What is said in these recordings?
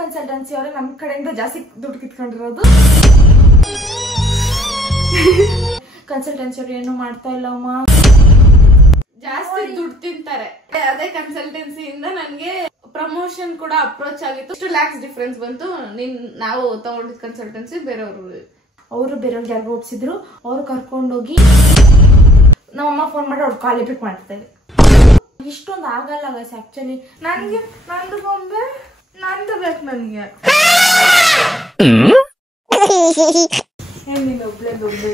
Consultancy ಅವರೇ ನಮ್ ಕಡೆಯಿಂದ ಜಾಸ್ತಿ ದುಡ್ಡು ಕಿತ್ಕೊಂಡಿರೋದು. ಕನ್ಸಲ್ಟೆನ್ಸಿ ಅವ್ರು ಏನು ಮಾಡ್ತಾ ಇಲ್ಲ ಅಮ್ಮ, ಜಾಸ್ತಿ ದುಡ್ಡು ತಿಂತಾರೆ. ಅದೇ ಕನ್ಸಲ್ಟೆನ್ಸಿ ಇಂದ ನನ್ಗೆ ಪ್ರಮೋಷನ್ ಕೂಡ ಅಪ್ರೋಚ್ ಆಗಿತ್ತು. 2 lakhs ಡಿಫ್ರೆನ್ಸ್ ಬಂತು. ನಾವು ತಗೊಂಡಿದ್ ಕನ್ಸಲ್ಟೆನ್ಸಿ ಅವರು ಬೇರೆಯವ್ರಿಗೆ ಯಾರಿಗೂ ಒಪ್ಸಿದ್ರು. ಅವ್ರು ಕರ್ಕೊಂಡೋಗಿ ನಮ್ಮಮ್ಮ ಫೋನ್ ಮಾಡಿ ಅವ್ರು ಕಾಲೇಜ್ ಪಿಕ್ ಮಾಡ್ತಾರೆ. ಇಷ್ಟೊಂದು ಆಗಲ್ಲ ಗೈಸ್. ಆಕ್ಚುಲಿ ನನ್ಗೆ ನಂದು ಬೊಂಬೆ ನಂದು ಬೇಕು. ನನ್ಗೆ ಒಬ್ಳೆ ಬೊಂಬೆ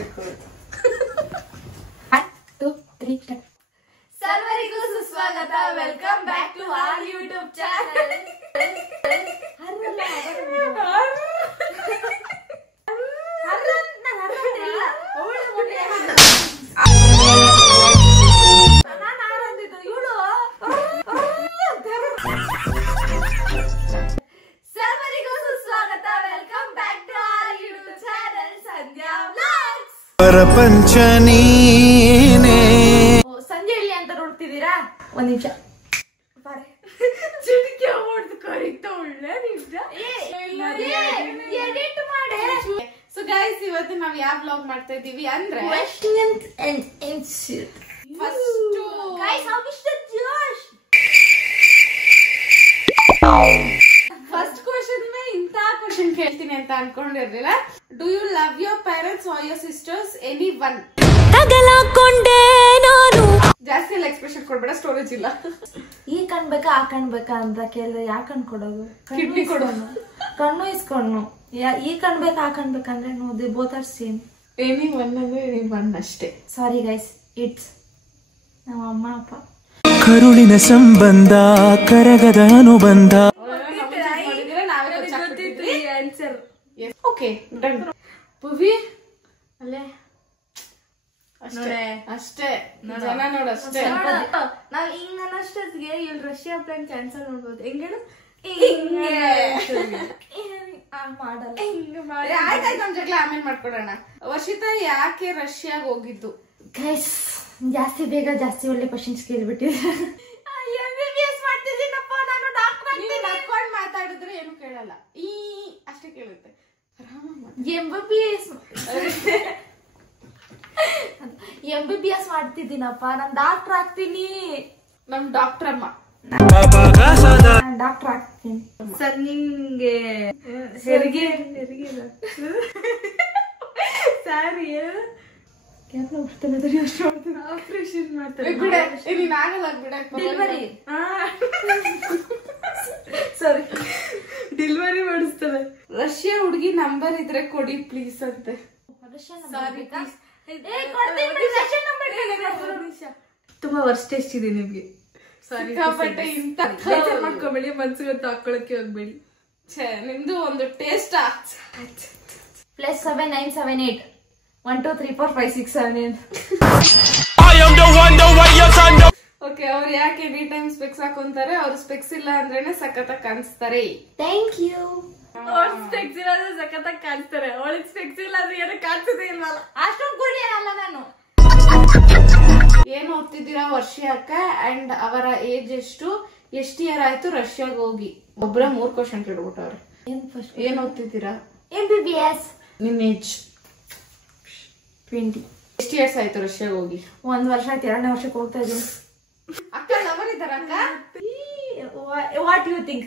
ಸರ್ವರಿಗೂ ಸುಸ್ವಾಗತ. Welcome back to our YouTube channel. ಸರ್ವರಿಗೂ ಸುಸ್ವಾಗತ. Welcome back to our YouTube channel Sandhya vlogs. ಪ್ರಪಂಚ ನೀನೇ. ಸಂಜೆ ಇಲ್ಲಿ ಅಂತ ನೋಡ್ತಿದ್ದೀರಾ? ಒಂದ್ ನಿಮಿಷ ಚಿಟಿಕೆ ಹೊಡೆದು ಕರೀತಾ ಒಳ್ಳೆ ನಿಮಿಷ ಎಡಿಟ್ ಮಾಡಿ. ಸೊ ಗೈಸ್, ಇವತ್ತು ನಾವ್ ಯಾವ ವ್ಲಾಗ್ ಮಾಡ್ತಾ ಇದೀವಿ ಅಂದ್ರೆ ಫಸ್ಟ್ ಕ್ವಶನ್ ಇಂತ ಕ್ವಶನ್ ಕೇಳ್ತೀನಿ ಅಂತ ಅನ್ಕೊಂಡಿರ್ಲಿಲ್ಲ. Do you love your parents or your sisters any one? ಜಾಸ್ತಿ ಎಲ್ಲ ಎಕ್ಸ್ಪ್ರೆಷನ್ ಕೊಡ್ಬೇಡ, ಸ್ಟೋರೇಜ್ ಇಲ್ಲ. ಈ ಕಣ್ಬೇಕಾ ಆ ಕಣ್ಬೇಕಾ ಅಂತ ಕೇಳಿದ್ರೆ ಯಾವ ಕಣ್ ಕೊಡೋದು? ಕಿಡ್ನಿ ಕೊಡೋನು. ಕಣ್ಣು ಇಸ್ಕೊಂಡು ಈ ಕಣ್ಬೇಕಾ ಆ ಕಣ್ಬೇಕಂದ್ರೆ no, they both are same. Any one ಅಂದ್ರೆ ಎನಿ ಒನ್ ಅಷ್ಟೇ. ಸಾರಿ ಗೈಸ್, ಇಟ್ಸ್ ನಮ್ಮ ಅಮ್ಮ ಅಪ್ಪ. ಕರುಳಿನ ಸಂಬಂಧ ಕರಗದ ಅನುಬಂಧ. Okay done. ಪುವಿ ಅಲ್ಲೇ ಅಷ್ಟೇ ಜನ ನೋಡಷ್ಟೇ. ನಾವ್ ಹಿಂಗ ಅನ್ನಷ್ಟೊತ್ತಿಗೆ ಇಲ್ಲಿ ರಷ್ಯಾ ಪ್ಲಾನ್ ಕ್ಯಾನ್ಸಲ್ ಮಾಡ್ಬೋದು. ಹೆಂಗೇಳು ಮಾಡಲ್ಲ. ಆಯ್ತಾಯ್ತು, ನಮ್ ಜಗಳ ಆಮೇಲೆ ಮಾಡ್ಕೊಡೋಣ. ವರ್ಷಿತಾ ಯಾಕೆ ರಷ್ಯಾಗ ಹೋಗಿದ್ದು? ಗೈಸ್ ಜಾಸ್ತಿ ಬೇಗ ಜಾಸ್ತಿ ಒಳ್ಳೆ ಕ್ವಶನ್ಸ್ ಕೇಳ್ಬಿಟ್ಟಿದೆ. MBBS ಮಾಡ್ತಿದ್ದೀನಪ್ಪ ನಾನು, ಡಾಕ್ಟರ್ ಆಗ್ತೀನಿ. ನಡ್ಕೊಂಡ್ ಮಾತಾಡಿದ್ರೆ ಏನು ಕೇಳಲ್ಲ, ಈ ಅಷ್ಟೇ ಕೇಳುತ್ತೆ. MBBS ಮಾಡ್ತಿದ್ದೀನಪ್ಪ, ನಾನ್ ಡಾಕ್ಟರ್ ಆಗ್ತೀನಿ. ನಮ್ ಡಾಕ್ಟರ್ ಅಮ್ಮ ಡಾಕ್ಟರ್ ಆಗ್ತೀನಿ ಸರ್. ನಿಂಗೆ ಹೆರಿಗೆ ಸಾರಿ ಆಪರೇಷನ್ ಮಾಡ್ತಾರೆ. ಡೆಲಿವರಿ ಸಾರಿ ಡೆಲಿವರಿ ಮಾಡಿಸ್ತಾರೆ. ರಷ್ಯಾ ಹುಡುಗಿ ನಂಬರ್ ಇದ್ರೆ ಕೊಡಿ ಪ್ಲೀಸ್ ಅಂತೆ. ತುಂಬಾ ವರ್ಷ ಎಷ್ಟಿದೆ ನಿಮ್ಗೆ? ಸಾರಿ ಮಾಡ್ಕೊಬೇಡಿ, ಮನ್ಸಿಗಂತ ಹಾಕೊಳಕ್ಕೆ ಹೋಗ್ಬೇಡಿ. ನಿಮ್ದು ಒಂದು ಟೇಸ್ಟ್. +7 9 7 8 1 2 3 4 5 6 7 8. ಓಕೆ, ಅವ್ರು ಯಾಕೆ ಎನಿ ಟೈಮ್ ಸ್ಪೆಕ್ಸ್ ಹಾಕೊಂತಾರೆ? ಅವ್ರು ಸ್ಪೆಕ್ಸ್ ಇಲ್ಲ ಅಂದ್ರೇನೆ ಸಖತ್ತಾಗಿ ಕಾಣಿಸ್ತಾರೆ. Thank you. ಸ್ಪೆಕ್ಸ್ ಇಲ್ಲ ಅಂದ್ರೆ ಸಖತ್ತಾಗಿ ಕಾಣಿಸ್ತಾರೆ. ಅವಳಿಗೆ ಸ್ಪೆಕ್ಸ್ ಇಲ್ಲ ಅಂದ್ರೆ ಏನೋ ಕಾಣಿಸೋದೇ ಇಲ್ವಲ್ಲ. ಅಷ್ಟೊಂದು ಕುಡಿ ಅಲ್ಲ ನಾನು. ಏನ್ ಓದ್ತಿದ್ದೀರಾ ವರ್ಷಕ್ಕ? ಅಂಡ್ ಅವರ ಏಜ್ ಎಷ್ಟು ಇಯರ್ ಆಯ್ತು ರಷ್ಯಾಗ ಹೋಗಿ? ಒಬ್ರ 3 ಕ್ವಶನ್ ಕೇಳ್ಬಿಟ್ಟವ್ರೆ. ಏನ್ ಓದ್ತಿದ್ದೀರಾ? MBBS. ನಿಮ್ ಏಜ್ 20. ಎಷ್ಟು ಇಯರ್ಸ್ ಆಯ್ತು ರಷ್ಯಾಗ ಹೋಗಿ? 1 ವರ್ಷ ಆಯ್ತು. 2ನೇ ವರ್ಷಕ್ಕೆ ಹೋಗ್ತಾ ಇದ್ದೀನಿ. ಅಕ್ಕ ಲವರ್ ಇದಾರ ಅಕ್ಕ? What you think?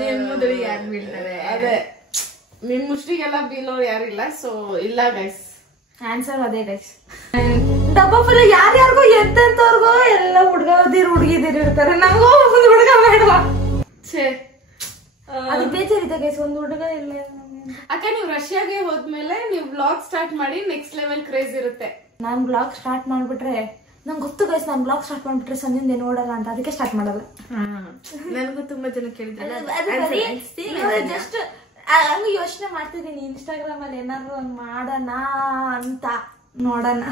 ನಿಮ್ ಮೊದಲಿಗೆ ಯಾರು ಬೀಳ್ತಾರೆ? ಅದೇ ನಿಮ್ ಮುಷ್ಟಿಗೆಲ್ಲ ಬೀಳೋರು ಯಾರಿಲ್ಲ. ಸೊ ಇಲ್ಲ ಗೈಸ್, ಆನ್ಸರ್ ಅದೇ ಗೈಸ್. ಡಬ್ಬ ಫುಲ್ ಯಾರ್ಯಾರಿಗೂ ಎಂತೆಂತವ್ರಿಗೂ ಎಲ್ಲ ಹುಡುಗಿದಿರು ಇರ್ತಾರೆ. ನಂಗೂ ಒಂದು ಹುಡುಗ ಬೇಡವಾ? ಅದು ಬೇಜಾರಿದೆ ಗೈಸ್, ಒಂದು ಹುಡುಗ ಇಲ್ಲ. ಅಕ್ಕ ನೀವು ರಷ್ಯಾಗೆ ಹೋದ್ಮೇಲೆ ನೀವು ಬ್ಲಾಗ್ ಸ್ಟಾರ್ಟ್ ಮಾಡಿ, ನೆಕ್ಸ್ಟ್ ಲೆವೆಲ್ ಕ್ರೇಜ್ ಇರುತ್ತೆ. ನಾನ್ ಬ್ಲಾಗ್ ಸ್ಟಾರ್ಟ್ ಮಾಡ್ಬಿಟ್ರೆ ನಂಗೆ ಗೊತ್ತು ಗೈಸ್, ನಾನ್ ಬ್ಲಾಗ್ ಸ್ಟಾರ್ಟ್ ಮಾಡ್ಬಿಟ್ರೆ ಸಂಜೆ ನೋಡಲ್ಲ ಅಂತ, ಅದಕ್ಕೆ ಸ್ಟಾರ್ಟ್ ಮಾಡಲ್ಲ. ನನಗೂ ತುಂಬಾ ಜನ ಕೇಳಿದ್ದಾರೆ. ಜಸ್ಟ್ ಹಂಗ ಯೋಚನೆ ಮಾಡ್ತಿದ್ದೀನಿ ಇನ್ಸ್ಟಾಗ್ರಾಮ್ ಅಲ್ಲಿ ಏನಾದ್ರು ಒಂದ್ ಮಾಡೋಣ ಅಂತ. ನೋಡೋಣ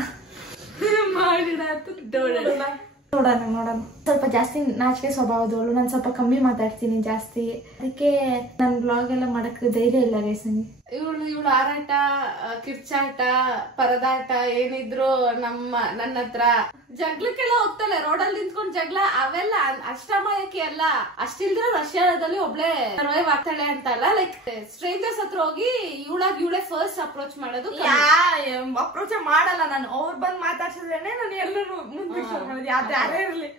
ನೋಡೋಣ. ಸ್ವಲ್ಪ ಜಾಸ್ತಿ ನಾಚಿಕೆ ಸ್ವಭಾವದವಳು. ನಾನು ಸ್ವಲ್ಪ ಕಮ್ಮಿ ಮಾತಾಡ್ತೀನಿ ಜಾಸ್ತಿ, ಅದಕ್ಕೆ ನನ್ ಬ್ಲಾಗ್ ಎಲ್ಲ ಮಾಡಕ್ ಧೈರ್ಯ ಇಲ್ಲ ಗೈಸ್ ನಂಗೆ. ಇವಳು ಹಾರಾಟ, ಕಿರ್ಚಾಟ, ಪರದಾಟ ಏನಿದ್ರು ನನ್ನ ಹತ್ರ ಜಗ್ಲಕ್ಕೆಲ್ಲ ಹೋಗ್ತಾಳೆ ರೋಡಲ್ಲಿ ನಿಂತ್ಕೊಂಡ್ ಜಗ್ಲ ಅವೆಲ್ಲ ಅಷ್ಟಮಯಕ್ಕೆ ಅಲ್ಲ. ಅಷ್ಟಿಲ್ದ್ರೆ ರಷ್ಯಾದಲ್ಲಿ ಒಬ್ಳೆ ಸರ್ವೈವ್ ಆಗ್ತಾಳೆ ಅಂತ ಅಲ್ಲ, ಲೈಕ್ ಸ್ಟ್ರೇಂಜರ್ಸ್ ಹತ್ರ ಹೋಗಿ ಇವಳೇ ಫಸ್ಟ್ ಅಪ್ರೋಚ್ ಮಾಡೋದು. ಅಪ್ರೋಚ್ ಮಾಡಲ್ಲ ನಾನು, ಅವ್ರು ಬಂದ್ ಮಾತಾಡ್ಸಿದ್ರೇನೆ ನಾನು ಎಲ್ಲರೂ ಮುಂದೆ ಮಾಡೋದು, ಯಾರೇ ಇರ್ಲಿ.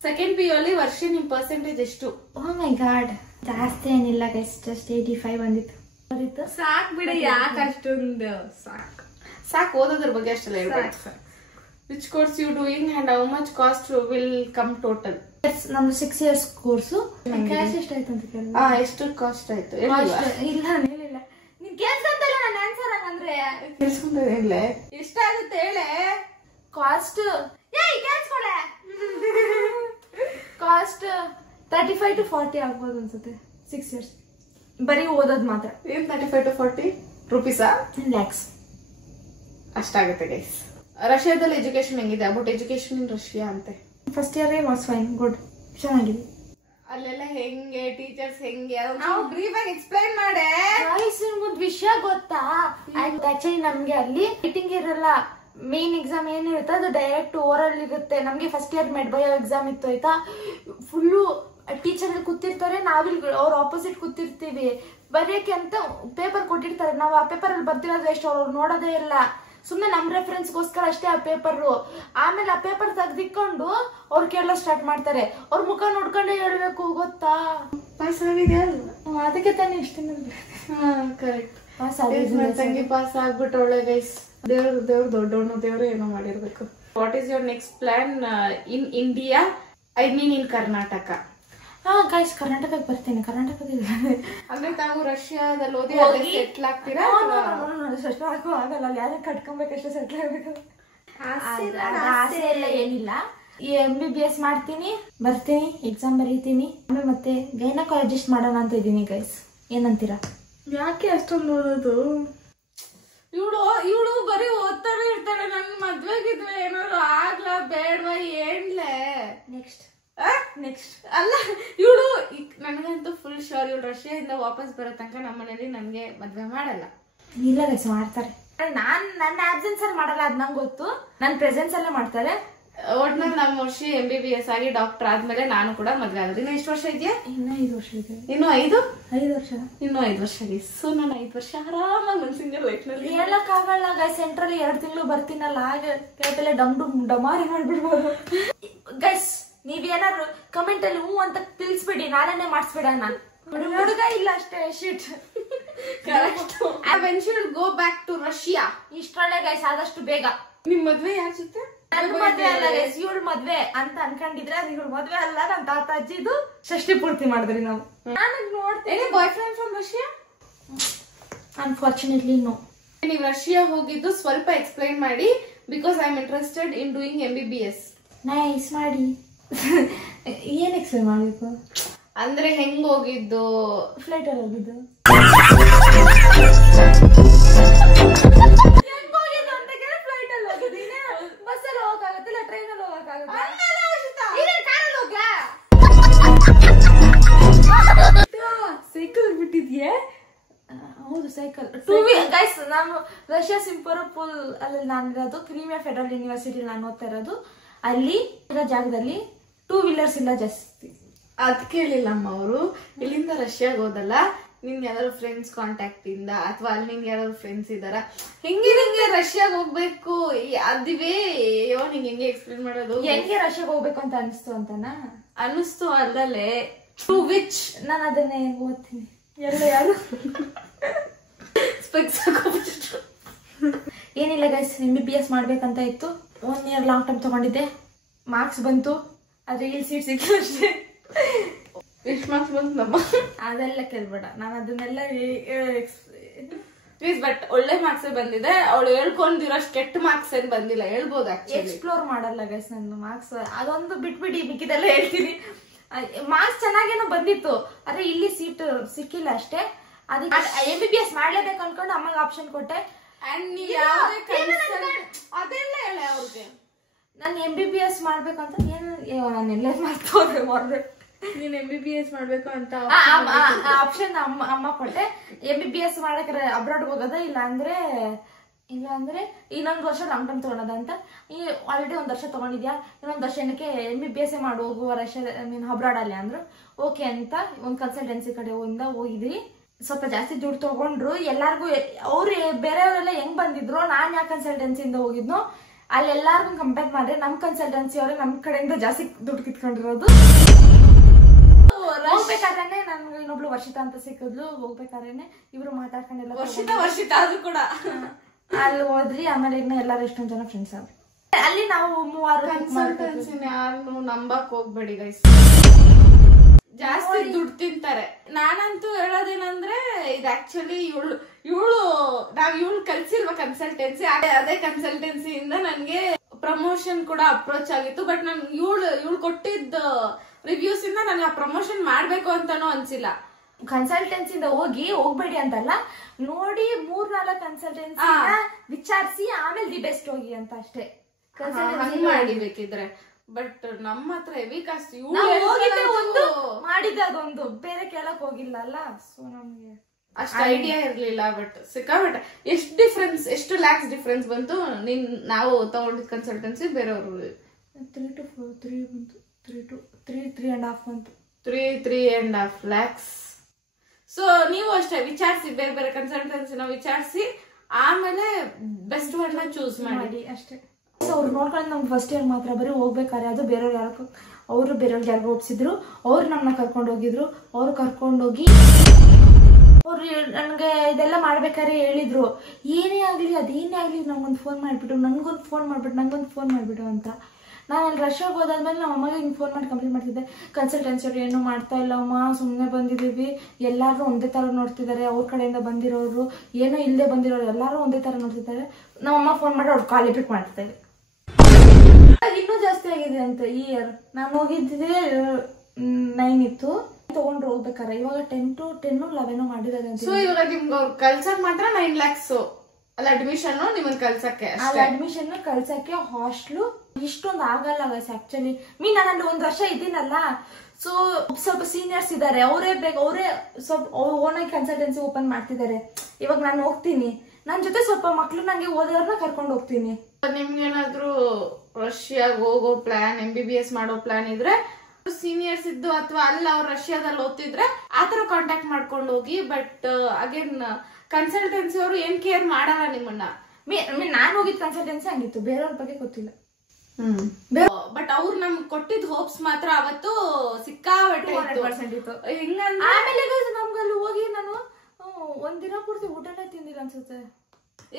ಸೆಕೆಂಡ್ PU ಅಲ್ಲಿ ವರ್ಷ ನಿಮ್ ಪರ್ಸೆಂಟೇಜ್ ಎಷ್ಟು? ಓ ಮೈ ಗಾಡ್, ಜಾಸ್ತಿ ಏನಿಲ್ಲ ಗೈಸ್, ಜಸ್ಟ್ 85 ಬಂದಿತ್ತು. ಸಾಕ್ ಬಿಡ, ಯಾಕೆ ಅಷ್ಟೊಂದು ಸಾಕು ಓದೋದ್ರ ಬಗ್ಗೆ ಅಷ್ಟೆಲ್ಲ ಹೇಳ್ಬೇಕು. Which course you doing and how much cost will come total? ನಮ್ದು 6 years ಕೋರ್ಸು. ಕ್ಯಾಶ್ ಎಷ್ಟಾಯ್ತು ಅಂತ ಕೇಳಿದ್ರೆ ಎಷ್ಟು ಕಾಸ್ಟ್ ಆಯ್ತು? ಇಲ್ಲ ಹೇಳಿಲ್ಲ, ನೀನ್ ಕೇಳ್ಸ್ಕೊಂತಲ್ಲ ನಾನು ಆನ್ಸರ್ ಹಂಗಂದ್ರೆ ಕೇಳಿಸ್ಕೊಂಡ್ರೆ ಎಷ್ಟಾಗುತ್ತೆ ಹೇಳೆ ಕಾಸ್ಟ್. ಕೇಳಿಸ್ಕೊಳೆ, ಕಾಸ್ಟ್ 35 to 40 ಆಗ್ಬೋದು ಅನ್ಸುತ್ತೆ. 6 years ಬರೀ ಓದೋದ್ ಮಾತ್ರ. ಏನ್ 35 to 40 ರೂಪೀಸಾ? ಲ್ಯಾಕ್ಸ್ ಅಷ್ಟಾಗುತ್ತೆ ಗೈಸ್. ರಷ್ಯಾದಲ್ಲಿ ಎಜುಕೇಶನ್ ಹೆಂಗಿದೆ? ಅಬೌಟ್ ಎಜುಕೇಶನ್ ಇನ್ ರಷ್ಯಾ ಅಂತೆ. First year was fine, good, ಚೆನ್ನಾಗಿದೆ. ಅಲ್ಲೆಲ್ಲ ಹೆಂಗೆ ಟೀಚರ್ಸ್ ಹೆಂಗೆ ನಾವು ಬ್ರೀಫ್ ಆಗಿ ಎಕ್ಸ್ಪ್ಲೈನ್ ಮಾಡೆ. ಒಂದು ವಿಷಯ ಗೊತ್ತಾ, ಆಕ್ಚುಲಿ ನಮ್ಗೆ ಅಲ್ಲಿ ಮೀಟಿಂಗ್ ಇರಲ್ಲ. ಮೇನ್ ಎಕ್ಸಾಮ್ ಏನಿರುತ್ತೆ ಅದು ಡೈರೆಕ್ಟ್ ಓರಲ್ ಇರುತ್ತೆ. ನಮ್ಗೆ ಫಸ್ಟ್ ಇಯರ್ ಮೆಡ್ ಬಯೋ ಎಕ್ಸಾಮ್ ಇತ್ತು ಆಯ್ತಾ. ಫುಲ್ಲು ಟೀಚರ್ ಕೂತಿರ್ತಾರೆ, ನಾವಿಲ್ಲಿ ಅವ್ರ ಆಪೋಸಿಟ್ ಕೂತಿರ್ತೀವಿ. ಬರೆಯಕ್ಕೆ ಅಂತ ಪೇಪರ್ ಕೊಟ್ಟಿರ್ತಾರೆ, ನಾವು ಆ ಪೇಪರ್ ಅಲ್ಲಿ ಬರ್ತಿರೋದು ಎಷ್ಟು ಅವ್ರು ನೋಡೋದೇ ಇಲ್ಲ. ಸುಮ್ನೆ ನಮ್ ರೆಫರೆನ್ಸ್ಗೋಸ್ಕರ ಅಷ್ಟೇ ಆ ಪೇಪರ್. ಆಮೇಲೆ ಆ ಪೇಪರ್ ತೆಗ್ದಿಕೊಂಡು ಅವ್ರು ಕೇಳೋ ಸ್ಟಾರ್ಟ್ ಮಾಡ್ತಾರೆ. ಅವ್ರ ಮುಖ ನೋಡ್ಕೊಂಡೇ ಹೇಳ್ಬೇಕು, ಗೊತ್ತಾ? ಪಾಸ್ ಆಗಿದೆ, ಅದಕ್ಕೆ ತಾನೇ ಇಷ್ಟ. ಕರೆಕ್ಟ್, ಪಾಸ್ ತಂಗಿ ಪಾಸ್ ಆಗ್ಬಿಟ್ಟು ಒಳ್ಳೆ ಗೈಸ್. ದೇವ್ರ ದೊಡ್ಡವನು, ದೇವ್ರು ಏನೋ ಮಾಡಿರ್ಬೇಕು. What is your next plan in India, I mean in Karnataka? Guys, ಕರ್ನಾಟಕಕ್ಕೆ ಬರ್ತೇನೆ. ಕರ್ನಾಟಕದಲ್ಲಿ ಅಂದ್ರೆ ತಾವು ರಷ್ಯಾದಲ್ಲಿ ಓದಿ ಸೆಟ್ಲ್ ಆಗ್ತೀರಾ? ಆಗಲ್ಲ, ಅಲ್ಲಿ ಯಾರು ಕಟ್ಕೊಬೇಕಷ್ಟೇ ಸೆಟ್ಲ್ ಆಗ್ಬೇಕು. ಆಸೆ ಎಲ್ಲ ಏನಿಲ್ಲ. MBBS ಮಾಡ್ತೀನಿ, ಬರ್ತೀನಿ, ಎಕ್ಸಾಮ್ ಬರೀತೀನಿ, ಆಮೇಲೆ ಮತ್ತೆ ಗೈನಕಾಲಜಿಸ್ಟ್ ಮಾಡೋಣ ಅಂತ ಇದೀನಿ ಗೈಸ್. ಏನಂತೀರಾ? ಯಾಕೆ ಅಷ್ಟೊಂದು ಓದೋದು? ಇವಳು ಬರೀ ಓದ್ತಾನೆ ಇರ್ತಾಳೆ. ನನ್ ಮದ್ವೆಗಿದ್ವೆ ಏನಾದ್ರು ಆಗ್ಲಾ ಬೇಡವಾ ಏನ್ಲೆ? ನೆಕ್ಸ್ಟ್ ಅಲ್ಲ, ಇವಳು ನನಗಂತೂ ಫುಲ್ ಶೋರ್ ಇವಳು ರಷ್ಯಾದಿಂದ ವಾಪಸ್ ಬರೋ ತನಕ ನಮ್ಮ ಮನೇಲಿ ನನ್ಗೆ ಮದ್ವೆ ಮಾಡಲ್ಲ. ಇಲ್ಲ ಗೈಸ್, ಮಾಡ್ತಾರೆ. ನನ್ನ ಆಬ್ಸೆನ್ಸ್ ಅಲ್ಲಿ ಮಾಡಲ್ಲ, ಅದ್ ನಂಗೆ ಗೊತ್ತು. ನನ್ನ ಪ್ರೆಸೆನ್ಸ್ ಅಲ್ಲೇ ಮಾಡ್ತಾರೆ. ಒಟ್ನಲ್ಲಿ ನಮ್ಮ ವರ್ಷ MBBS ಆಗಿ ಡಾಕ್ಟರ್ ಆದ್ಮೇಲೆ ನಾನು ಕೂಡ ಮದ್ವೆ ಆಗೋದು. ಇನ್ನು ಎಷ್ಟು ವರ್ಷ ಇದೆಯಾ? ಇನ್ನು 5 ವರ್ಷ ಇದೆ. ಇನ್ನು 5 ವರ್ಷ, ಇನ್ನು 5 ವರ್ಷ ಗೈಸ್. ಸೊ ನಾನು 5 ವರ್ಷ ಆರಾಮಾಗಿ ನನ್ನ ಸಿಂಗಲ್ ಲೈಫ್ ನಲ್ಲಿ ಹೇಳಕ್ ಆಗಲ್ಲ ಗೈಸ್. ಸೆಂಟ್ರಲ್ಲಿ 2 ತಿಂಗಳು ಬರ್ತೀನಲ್ಲ, ಹಾಗೆ ಕೇಳ್ತಲೇ ಡಮಾರಿ ಮಾಡ್ಬಿಡ್ಬೋದು ಗೈಸ್. ನೀವೇನಾದ್ರು ಕಮೆಂಟ್ ಅಲ್ಲಿ ಹೂ ಅಂತ ತಿಳಿಸ್ಬಿಡಿ, ನಾನೇ ಮಾಡಿಸ್ಬಿಡೋಣ. ಹುಡುಗ ಇಲ್ಲ ಅಷ್ಟೇ, shit. When she will go back to Russia. ಇಷ್ಟರಲ್ಲೇ ಗೈಸ್, ಆದಷ್ಟು ಬೇಗ. ನಿಮ್ ಮದ್ವೆ ಯಾರ ಜೊತೆ? ನನ್ನ ಮದ್ವೆ ಅಲ್ಲ ಗೈಸ್, ಇವಳು ಮದ್ವೆ ಅಂತ ಅನ್ಕೊಂಡಿದ್ರೆ ಅದು ಇವಳು ಮದ್ವೆ ಅಲ್ಲ. ನಮ್ ತಾತ ಅಜ್ಜಿದು ಷಷ್ಠಿ ಪೂರ್ತಿ ಮಾಡಿದ್ರಿ ನಾವು. ನಾನು ನೋಡ್ತೇನೆ. Boyfriend from Russia? Unfortunately no. ನೀವು ರಷ್ಯಾ ಹೋಗಿದ್ದು ಸ್ವಲ್ಪ ಎಕ್ಸ್ಪ್ಲೈನ್ ಮಾಡಿ, because I am interested in doing MBBS. Nice ಮಾಡಿ. ಏನ್ ಎಕ್ಸ್ಪ್ಲೈನ್ ಮಾಡ್ಬೇಕು ಅಂದ್ರೆ ಹೆಂಗ್ ಹೋಗಿದ್ದು? ಫ್ಲೈಟ್ ಅಲ್ಲಿ ಹೋಗಿದ್ದು. ಬಸ್ಸಲ್ಲಿ ಹೋಗಕ್ಕಾಗತ್ತಿಲ್ಲ, ಟ್ರೈನ್ ಅಲ್ಲಿ ಹೋಗಕ್ಕಾಗತ್ತೆ. ಸೈಕಲ್ ಬಿಟ್ಟಿದ್ಯೆ? ಹೌದು, ಸೈಕಲ್. ಗೈಸ್, ನಾನು ರಷ್ಯಾ ಸಿಂಪರೋಪೋಲ್ ಅಲ್ಲಿ ನಾನಿರೋದು. ಕ್ರೀಮಿಯಾ ಫೆಡರಲ್ ಯೂನಿವರ್ಸಿಟಿ ನಾನು ಓದ್ತಾ ಇರೋದು. ಅಲ್ಲಿ ಇರೋ ಜಾಗದಲ್ಲಿ 2 wheelers ಇಲ್ಲ ಜಾಸ್ತಿ. ಅದ್ ಕೇಳಿಲ್ಲ ಅಮ್ಮ ಅವರು. ಇಲ್ಲಿಂದ ರಷ್ಯಾಗ ಹೋದಲ್ಲ, ನಿನ್ ಯಾರು ಫ್ರೆಂಡ್ಸ್ ಕಾಂಟ್ಯಾಕ್ಟ್ ಇಂದ ಅಥವಾ ಅಲ್ಲಿ ನಿನ್ ಯಾರು ಫ್ರೆಂಡ್ಸ್ ಇದಾರ? ಹೆಂಗೆ ರಷ್ಯಾಗ ಹೋಗ್ಬೇಕು ಅದಿವೇ? ನಿಂಗೆ ಹೆಂಗೆ ಎಕ್ಸ್ಪ್ಲೇನ್ ಮಾಡೋದು? ಹೆಂಗೆ ರಷ್ಯಾಗ ಹೋಗ್ಬೇಕು ಅಂತ ಅನಿಸ್ತು ಅಂತನಾ? ಅನಿಸ್ತು ಅಲ್ಲೇ. ಟು ವಿಚ್ ನಾನು ಅದನ್ನೇ ಓದ್ತೀನಿ. ಯಾರು ಸ್ಪೆಕ್ಸ್ ಏನಿಲ್ಲ ಗೈಸ್, MBBS ಮಾಡ್ಬೇಕಂತ ಇತ್ತು. 1 year ಲಾಂಗ್ ಟೈಮ್ ತಗೊಂಡಿದ್ದೆ. ಮಾರ್ಕ್ಸ್ ಬಂತು, ಆದ್ರೆ ಇಲ್ಲಿ ಸೀಟ್ ಸಿಕ್ಕಿಲ್ಲ ಅಷ್ಟೇ. ಎಷ್ಟು ಮಾರ್ಕ್ಸ್ ಬಂತು ನಮ್ಮ? ಅದೆಲ್ಲ ಕೇಳ್ಬೇಡ, ನಾನು ಅದನ್ನೆಲ್ಲ ಬಟ್ ಒಳ್ಳೆ ಮಾರ್ಕ್ಸ್ ಬಂದಿದೆ. ಅವಳು ಹೇಳ್ಕೊಂಡಿರೋಷ್ಟು ಕೆಟ್ಟ ಮಾರ್ಕ್ಸ್ ಏನ್ ಬಂದಿಲ್ಲ, ಹೇಳ್ಬೋದು. ಎಕ್ಸ್ಪ್ಲೋರ್ ಮಾಡಲ್ಲ ಗೈಸ್ ನನ್ನ ಮಾರ್ಕ್ಸ್. ಅದೊಂದು ಬಿಟ್ಬಿಡಿ, ಮಿಕ್ಕಿದೆಲ್ಲ ಹೇಳ್ತೀನಿ. ಮಾರ್ಕ್ಸ್ ಚೆನ್ನಾಗೇನೋ ಬಂದಿತ್ತು, ಆದ್ರೆ ಇಲ್ಲಿ ಸೀಟ್ ಸಿಕ್ಕಿಲ್ಲ ಅಷ್ಟೇ. ಅದಕ್ಕೆ MBBS ಮಾಡ್ಲೇಬೇಕು ಅನ್ಕೊಂಡು ಅಮ್ಮಗೆ ಆಪ್ಷನ್ ಕೊಟ್ಟೆ. ಅದೆಲ್ಲ ಹೇಳ ಅವ್ರಿಗೆ. ನಾನು MBBS ಮಾಡ್ಬೇಕಂತ ನಾನು ಎಲ್ಲ ಮಾಡ್ತೋದ್ರೆ ನೀನ್ MBBS ಮಾಡ್ಬೇಕು ಅಂತ ಆಪ್ಷನ್ ಅಮ್ಮ ಕೊಟ್ಟೆ. MBBS ಮಾಡಕ್ರೆ ಅಬ್ರಾಡ್ ಹೋಗೋದ, ಇಲ್ಲ ಅಂದ್ರೆ ಇಲ್ಲ ಅಂದ್ರೆ ಇನ್ನೊಂದು ವರ್ಷ ಲಾಂಗ್ ಟರ್ಮ್ ತಗೊಳೋದ ಅಂತ. ಈ ಆಲ್ರೆಡಿ ಒಂದ್ ವರ್ಷ ತಗೊಂಡಿದ್ಯಾ, ಇನ್ನೊಂದ್ ವರ್ಷ ಏನಕ್ಕೆ MBBS ಮಾಡು ಹೋಗು ವರ್ಷ ಅಬ್ರಾಡ್ ಅಲ್ಲಿ ಅಂದ್ರು. ಓಕೆ ಅಂತ ಒಂದ್ ಕನ್ಸಲ್ಟೆನ್ಸಿ ಕಡೆ ಹೋಗಿದ್ವಿ. ಸ್ವಲ್ಪ ಜಾಸ್ತಿ ದುಡ್ಡು ತಗೊಂಡ್ರು ಎಲ್ಲಾರ್ಗು. ಅವ್ರು ಬೇರೆಯವರೆಲ್ಲ ಹೆಂಗ್ ಬಂದಿದ್ರು, ನಾನ್ ಯಾವ ಕನ್ಸಲ್ಟೆನ್ಸಿಯಿಂದ ಹೋಗಿದ್ನೋ ಅಲ್ಲಿ ಎಲ್ಲಾರ್ಗು ಕಂಪೇರ್ ಮಾಡಿದ್ರೆ ನಮ್ ಕನ್ಸಲ್ಟೆನ್ಸಿ ಅವ್ರೆ ನಮ್ ಕಡೆಯಿಂದ ಜಾಸ್ತಿ ದುಡ್ಡು ಕಿತ್ಕೊಂಡಿರೋದು. ಹೋಗ್ಬೇಕಾದ್ರೆ ನನ್ಗೆ ಇನ್ನೊಬ್ಳು ವರ್ಷಿತಾ ಅಂತ ಸಿಕ್ಕಿದ್ಲು. ಹೋಗ್ಬೇಕಾದ್ರೆ ಇಬ್ರು ಮಾತಾಡ್ಕೊಂಡೆಲ್ಲ ವರ್ಷಿತಾ ಅದು ಕೂಡ ಅಲ್ಲಿ ಹೋದ್ರಿ. ಆಮೇಲೆ ಇನ್ನ ಎಲ್ಲಾರು ಎಷ್ಟೊಂದ್ ಜನ ಫ್ರೆಂಡ್ಸ್ ಅವ್ರು. ಅಲ್ಲಿ ನಾವು 3 ಕನ್ಸಲ್ಟೆನ್ಸಿ ಯಾರು ನಂಬಕ್ ಹೋಗ್ಬೇಡಿ ಗೈಸ್, ಜಾಸ್ತಿ ದುಡ್ಡು ತಿಂತಾರೆ. ನಾನಂತೂ ಹೇಳೋದೇನಂದ್ರೆ ಇದು ಆಕ್ಚುಲಿ ಇವಳು ಕಲ್ಸಿರುವ ಕನ್ಸಲ್ಟೆನ್ಸಿ. ಅದೇ ಕನ್ಸಲ್ಟೆನ್ಸಿಯಿಂದ ನನ್ಗೆ ಪ್ರಮೋಷನ್ ಕೂಡ ಅಪ್ರೋಚ್ ಆಗಿತ್ತು. ಬಟ್ ನನ್ ಇವಳು ಕೊಟ್ಟಿದ್ದ ರಿವ್ಯೂಸ್ ಇಂದ ನನ್ಗೆ ಆ ಪ್ರಮೋಷನ್ ಮಾಡ್ಬೇಕು ಅಂತಾನೂ ಅನ್ಸಿಲ್ಲ. ಕನ್ಸಲ್ಟೆನ್ಸಿಂದ ಹೋಗ್ಬೇಡಿ ಅಂತಲ್ಲ, ನೋಡಿ 3-4 ಕನ್ಸಲ್ಟೆನ್ಸಿ ವಿಚಾರಿಸಿ ಆಮೇಲೆ ದಿ ಬೆಸ್ಟ್ ಹೋಗಿ ಅಂತ ಅಷ್ಟೇ. ಹಂಗ್ ಮಾಡಿಬೇಕಿದ್ರೆ. ಬಟ್ ನಮ್ಮ ಹತ್ರ ಹೆವಿ ಕಾಸ್ಟ್ ಮಾಡಿದ್ದೆ ಅದೊಂದು, ಬೇರೆ ಕೇಳಕ್ ಹೋಗಿಲ್ಲ ಅಲ್ಲ. ಸೊ ನಮ್ಗೆ ಅಷ್ಟು ಐಡಿಯಾ ಇರ್ಲಿಲ್ಲ. ಬಟ್ ಸಿಕ್ಕಾಬಟ್ಟೆ ಎಷ್ಟು ಲ್ಯಾಕ್ಸ್ ಡಿಫ್ರೆನ್ಸ್ ಬಂತು ನಾವು ತಗೊಂಡಿದ್ ಕನ್ಸಲ್ಟೆನ್ಸಿ ಬೇರೆಯವರು. 3 to 4 3 ಬಂತು, 3.5 ಬಂತು. 3.5 lakhs. ಸೊ ನೀವು ಅಷ್ಟೇ ವಿಚಾರಿಸಿ, ಬೇರೆ ಬೇರೆ ಕನ್ಸಲ್ಟೆನ್ಸಿನ ವಿಚಾರಿಸಿ ಆಮೇಲೆ ಬೆಸ್ಟ್ ಒನ್ ಚೂಸ್ ಮಾಡಿ ಅಷ್ಟೇ. ಅವ್ರು ನೋಡ್ಕೊಂಡು ನಮ್ಗೆ ಫಸ್ಟ್ ಇಯರ್ ಮಾತ್ರ ಬರೀ ಹೋಗ್ಬೇಕಾರೆ ಅದು ಬೇರೆಯವ್ರು ಬೇರೆಯವ್ರಿಗೆ ಯಾರಿಗೂ ಒಪ್ಸಿದ್ರು. ಅವ್ರು ನಮ್ಮನ್ನ ಕರ್ಕೊಂಡು ಹೋಗಿದ್ರು. ಅವ್ರು ಕರ್ಕೊಂಡೋಗಿ ಅವ್ರು ನನ್ಗೆ ಇದೆಲ್ಲ ಮಾಡ್ಬೇಕಾದ್ರೆ ಹೇಳಿದ್ರು, ಏನೇ ಆಗ್ಲಿ ಅದೇನೇ ಆಗ್ಲಿ ನನ್ಗೊಂದು ಫೋನ್ ಮಾಡ್ಬಿಟ್ಟು ಅಂತ. ನಾನು ಅಲ್ಲಿ ರಷ್ಯಾಗೆ ಹೋದಾದ್ಮೇಲೆ ನಮ್ಮ ಅಮ್ಮಗೆ ಹಿಂಗೆ ಫೋನ್ ಮಾಡಿ ಕಂಪ್ಲೇಂಟ್ ಮಾಡ್ತಿದ್ದೆ, ಕನ್ಸಲ್ಟೆನ್ಸಿ ಅವ್ರು ಏನೂ ಮಾಡ್ತಾ ಇಲ್ಲ ಅಮ್ಮ, ಸುಮ್ಮನೆ ಬಂದಿದ್ದೀವಿ, ಎಲ್ಲರೂ ಒಂದೇ ಥರ ನೋಡ್ತಿದ್ದಾರೆ, ಅವ್ರ ಕಡೆಯಿಂದ ಬಂದಿರೋರು ಏನೋ ಇಲ್ಲದೆ ಬಂದಿರೋರು ಎಲ್ಲರೂ ಒಂದೇ ಥರ ನೋಡ್ತಿದ್ದಾರೆ. ನಮ್ಮಮ್ಮ ಫೋನ್ ಮಾಡಿ ಅವ್ರು ಕಾಲ್ ಪಿಕ್ ಮಾಡ್ತಿದ್ದಾರೆ. ಇನ್ನೂ ಜಾಸ್ತಿ ಆಗಿದೆ ಅಂತ ಈ ಇಯರ್. ನಾನು ಹೋಗಿದ್ದಿದ್ರೆ 9 ಇತ್ತು, ತಗೊಂಡ್ರು ಹೋಗ್ಬೇಕಾರೆ. ಇವಾಗ 10-11 ಮಾಡಿದ್ದಾರೆ ಅಂತ. ಸೊ ಇವಾಗ ನಿಮ್ಗೆ ಅವ್ರು ಕಲ್ಸಕ್ ಮಾತ್ರ 9 lakhs ಅಲ್ಲ ಅಡ್ಮಿಷನ್ ನಿಮ್ಮನ್ನ ಕಲ್ಸಕ್ಕೆ ಅಡ್ಮಿಷನ್ ಕಲ್ಸಕ್ಕೆ ಹಾಸ್ಟ್ಲು ಇಷ್ಟೊಂದು ಆಗಲ್ಲ ಗೈಸ್. ಆಕ್ಚುಲಿ ನಾನು 1 ವರ್ಷ ಇದ್ದೀನಲ್ಲ, ಸೊ ಸ್ವಲ್ಪ ಸೀನಿಯರ್ಸ್ ಇದಾರೆ, ಅವರೇ ಸ್ವಲ್ಪ ಓನಾಗಿ ಕನ್ಸಲ್ಟೆನ್ಸಿ ಓಪನ್ ಮಾಡ್ತಿದ್ದಾರೆ. ಇವಾಗ ನಾನು ಹೋಗ್ತೀನಿ, ನನ್ ಜೊತೆ ಸ್ವಲ್ಪ ಮಕ್ಳು ನಂಗೆ ಓದೋರ್ನ ಕರ್ಕೊಂಡು ಹೋಗ್ತೀನಿ. ನಿಮ್ಗೇನಾದ್ರು ರಷ್ಯಾಗ ಹೋಗೋ ಪ್ಲಾನ್, MBBS ಮಾಡೋ ಪ್ಲಾನ್ ಇದ್ರೆ ಸೀನಿಯರ್ಸ್ ಇದ್ದು ಅಥವಾ ಅಲ್ಲ ಅವ್ರು ರಷ್ಯಾದಲ್ಲಿ ಓದ್ತಿದ್ರೆ ಆತರ ಕಾಂಟ್ಯಾಕ್ಟ್ ಮಾಡ್ಕೊಂಡು ಹೋಗಿ. ಬಟ್ ಅಗೇನ್ ಕನ್ಸಲ್ಟೆನ್ಸಿ ಅವರು ಏನ್ ಕೇರ್ ಮಾಡಲ್ಲ ನಿಮ್ಮನ್ನ. ನಾನು ಹೋಗಿದ್ ಕನ್ಸಲ್ಟೆನ್ಸಿ ಹಂಗಿತ್ತು, ಬೇರೆಯವ್ರ ಬಗ್ಗೆ ಗೊತ್ತಿಲ್ಲ. ಬಟ್ ಅವ್ರು ನಮ್ಗೆ ಕೊಟ್ಟಿದ್ ಹೋಪ್ಸ್ ಮಾತ್ರ ಅವತ್ತು ಸಿಕ್ಕಾಬಟ್ಟೆ ಇತ್ತು. ಆಮೇಲೆ ನಮ್ಗಲ್ಲಿ ಹೋಗಿ ನಾನು ಒಂದಿನ ಪೂರ್ತಿ ಊಟನೇ ತಿಂದಿಲ್ಲ ಅನ್ಸುತ್ತೆ.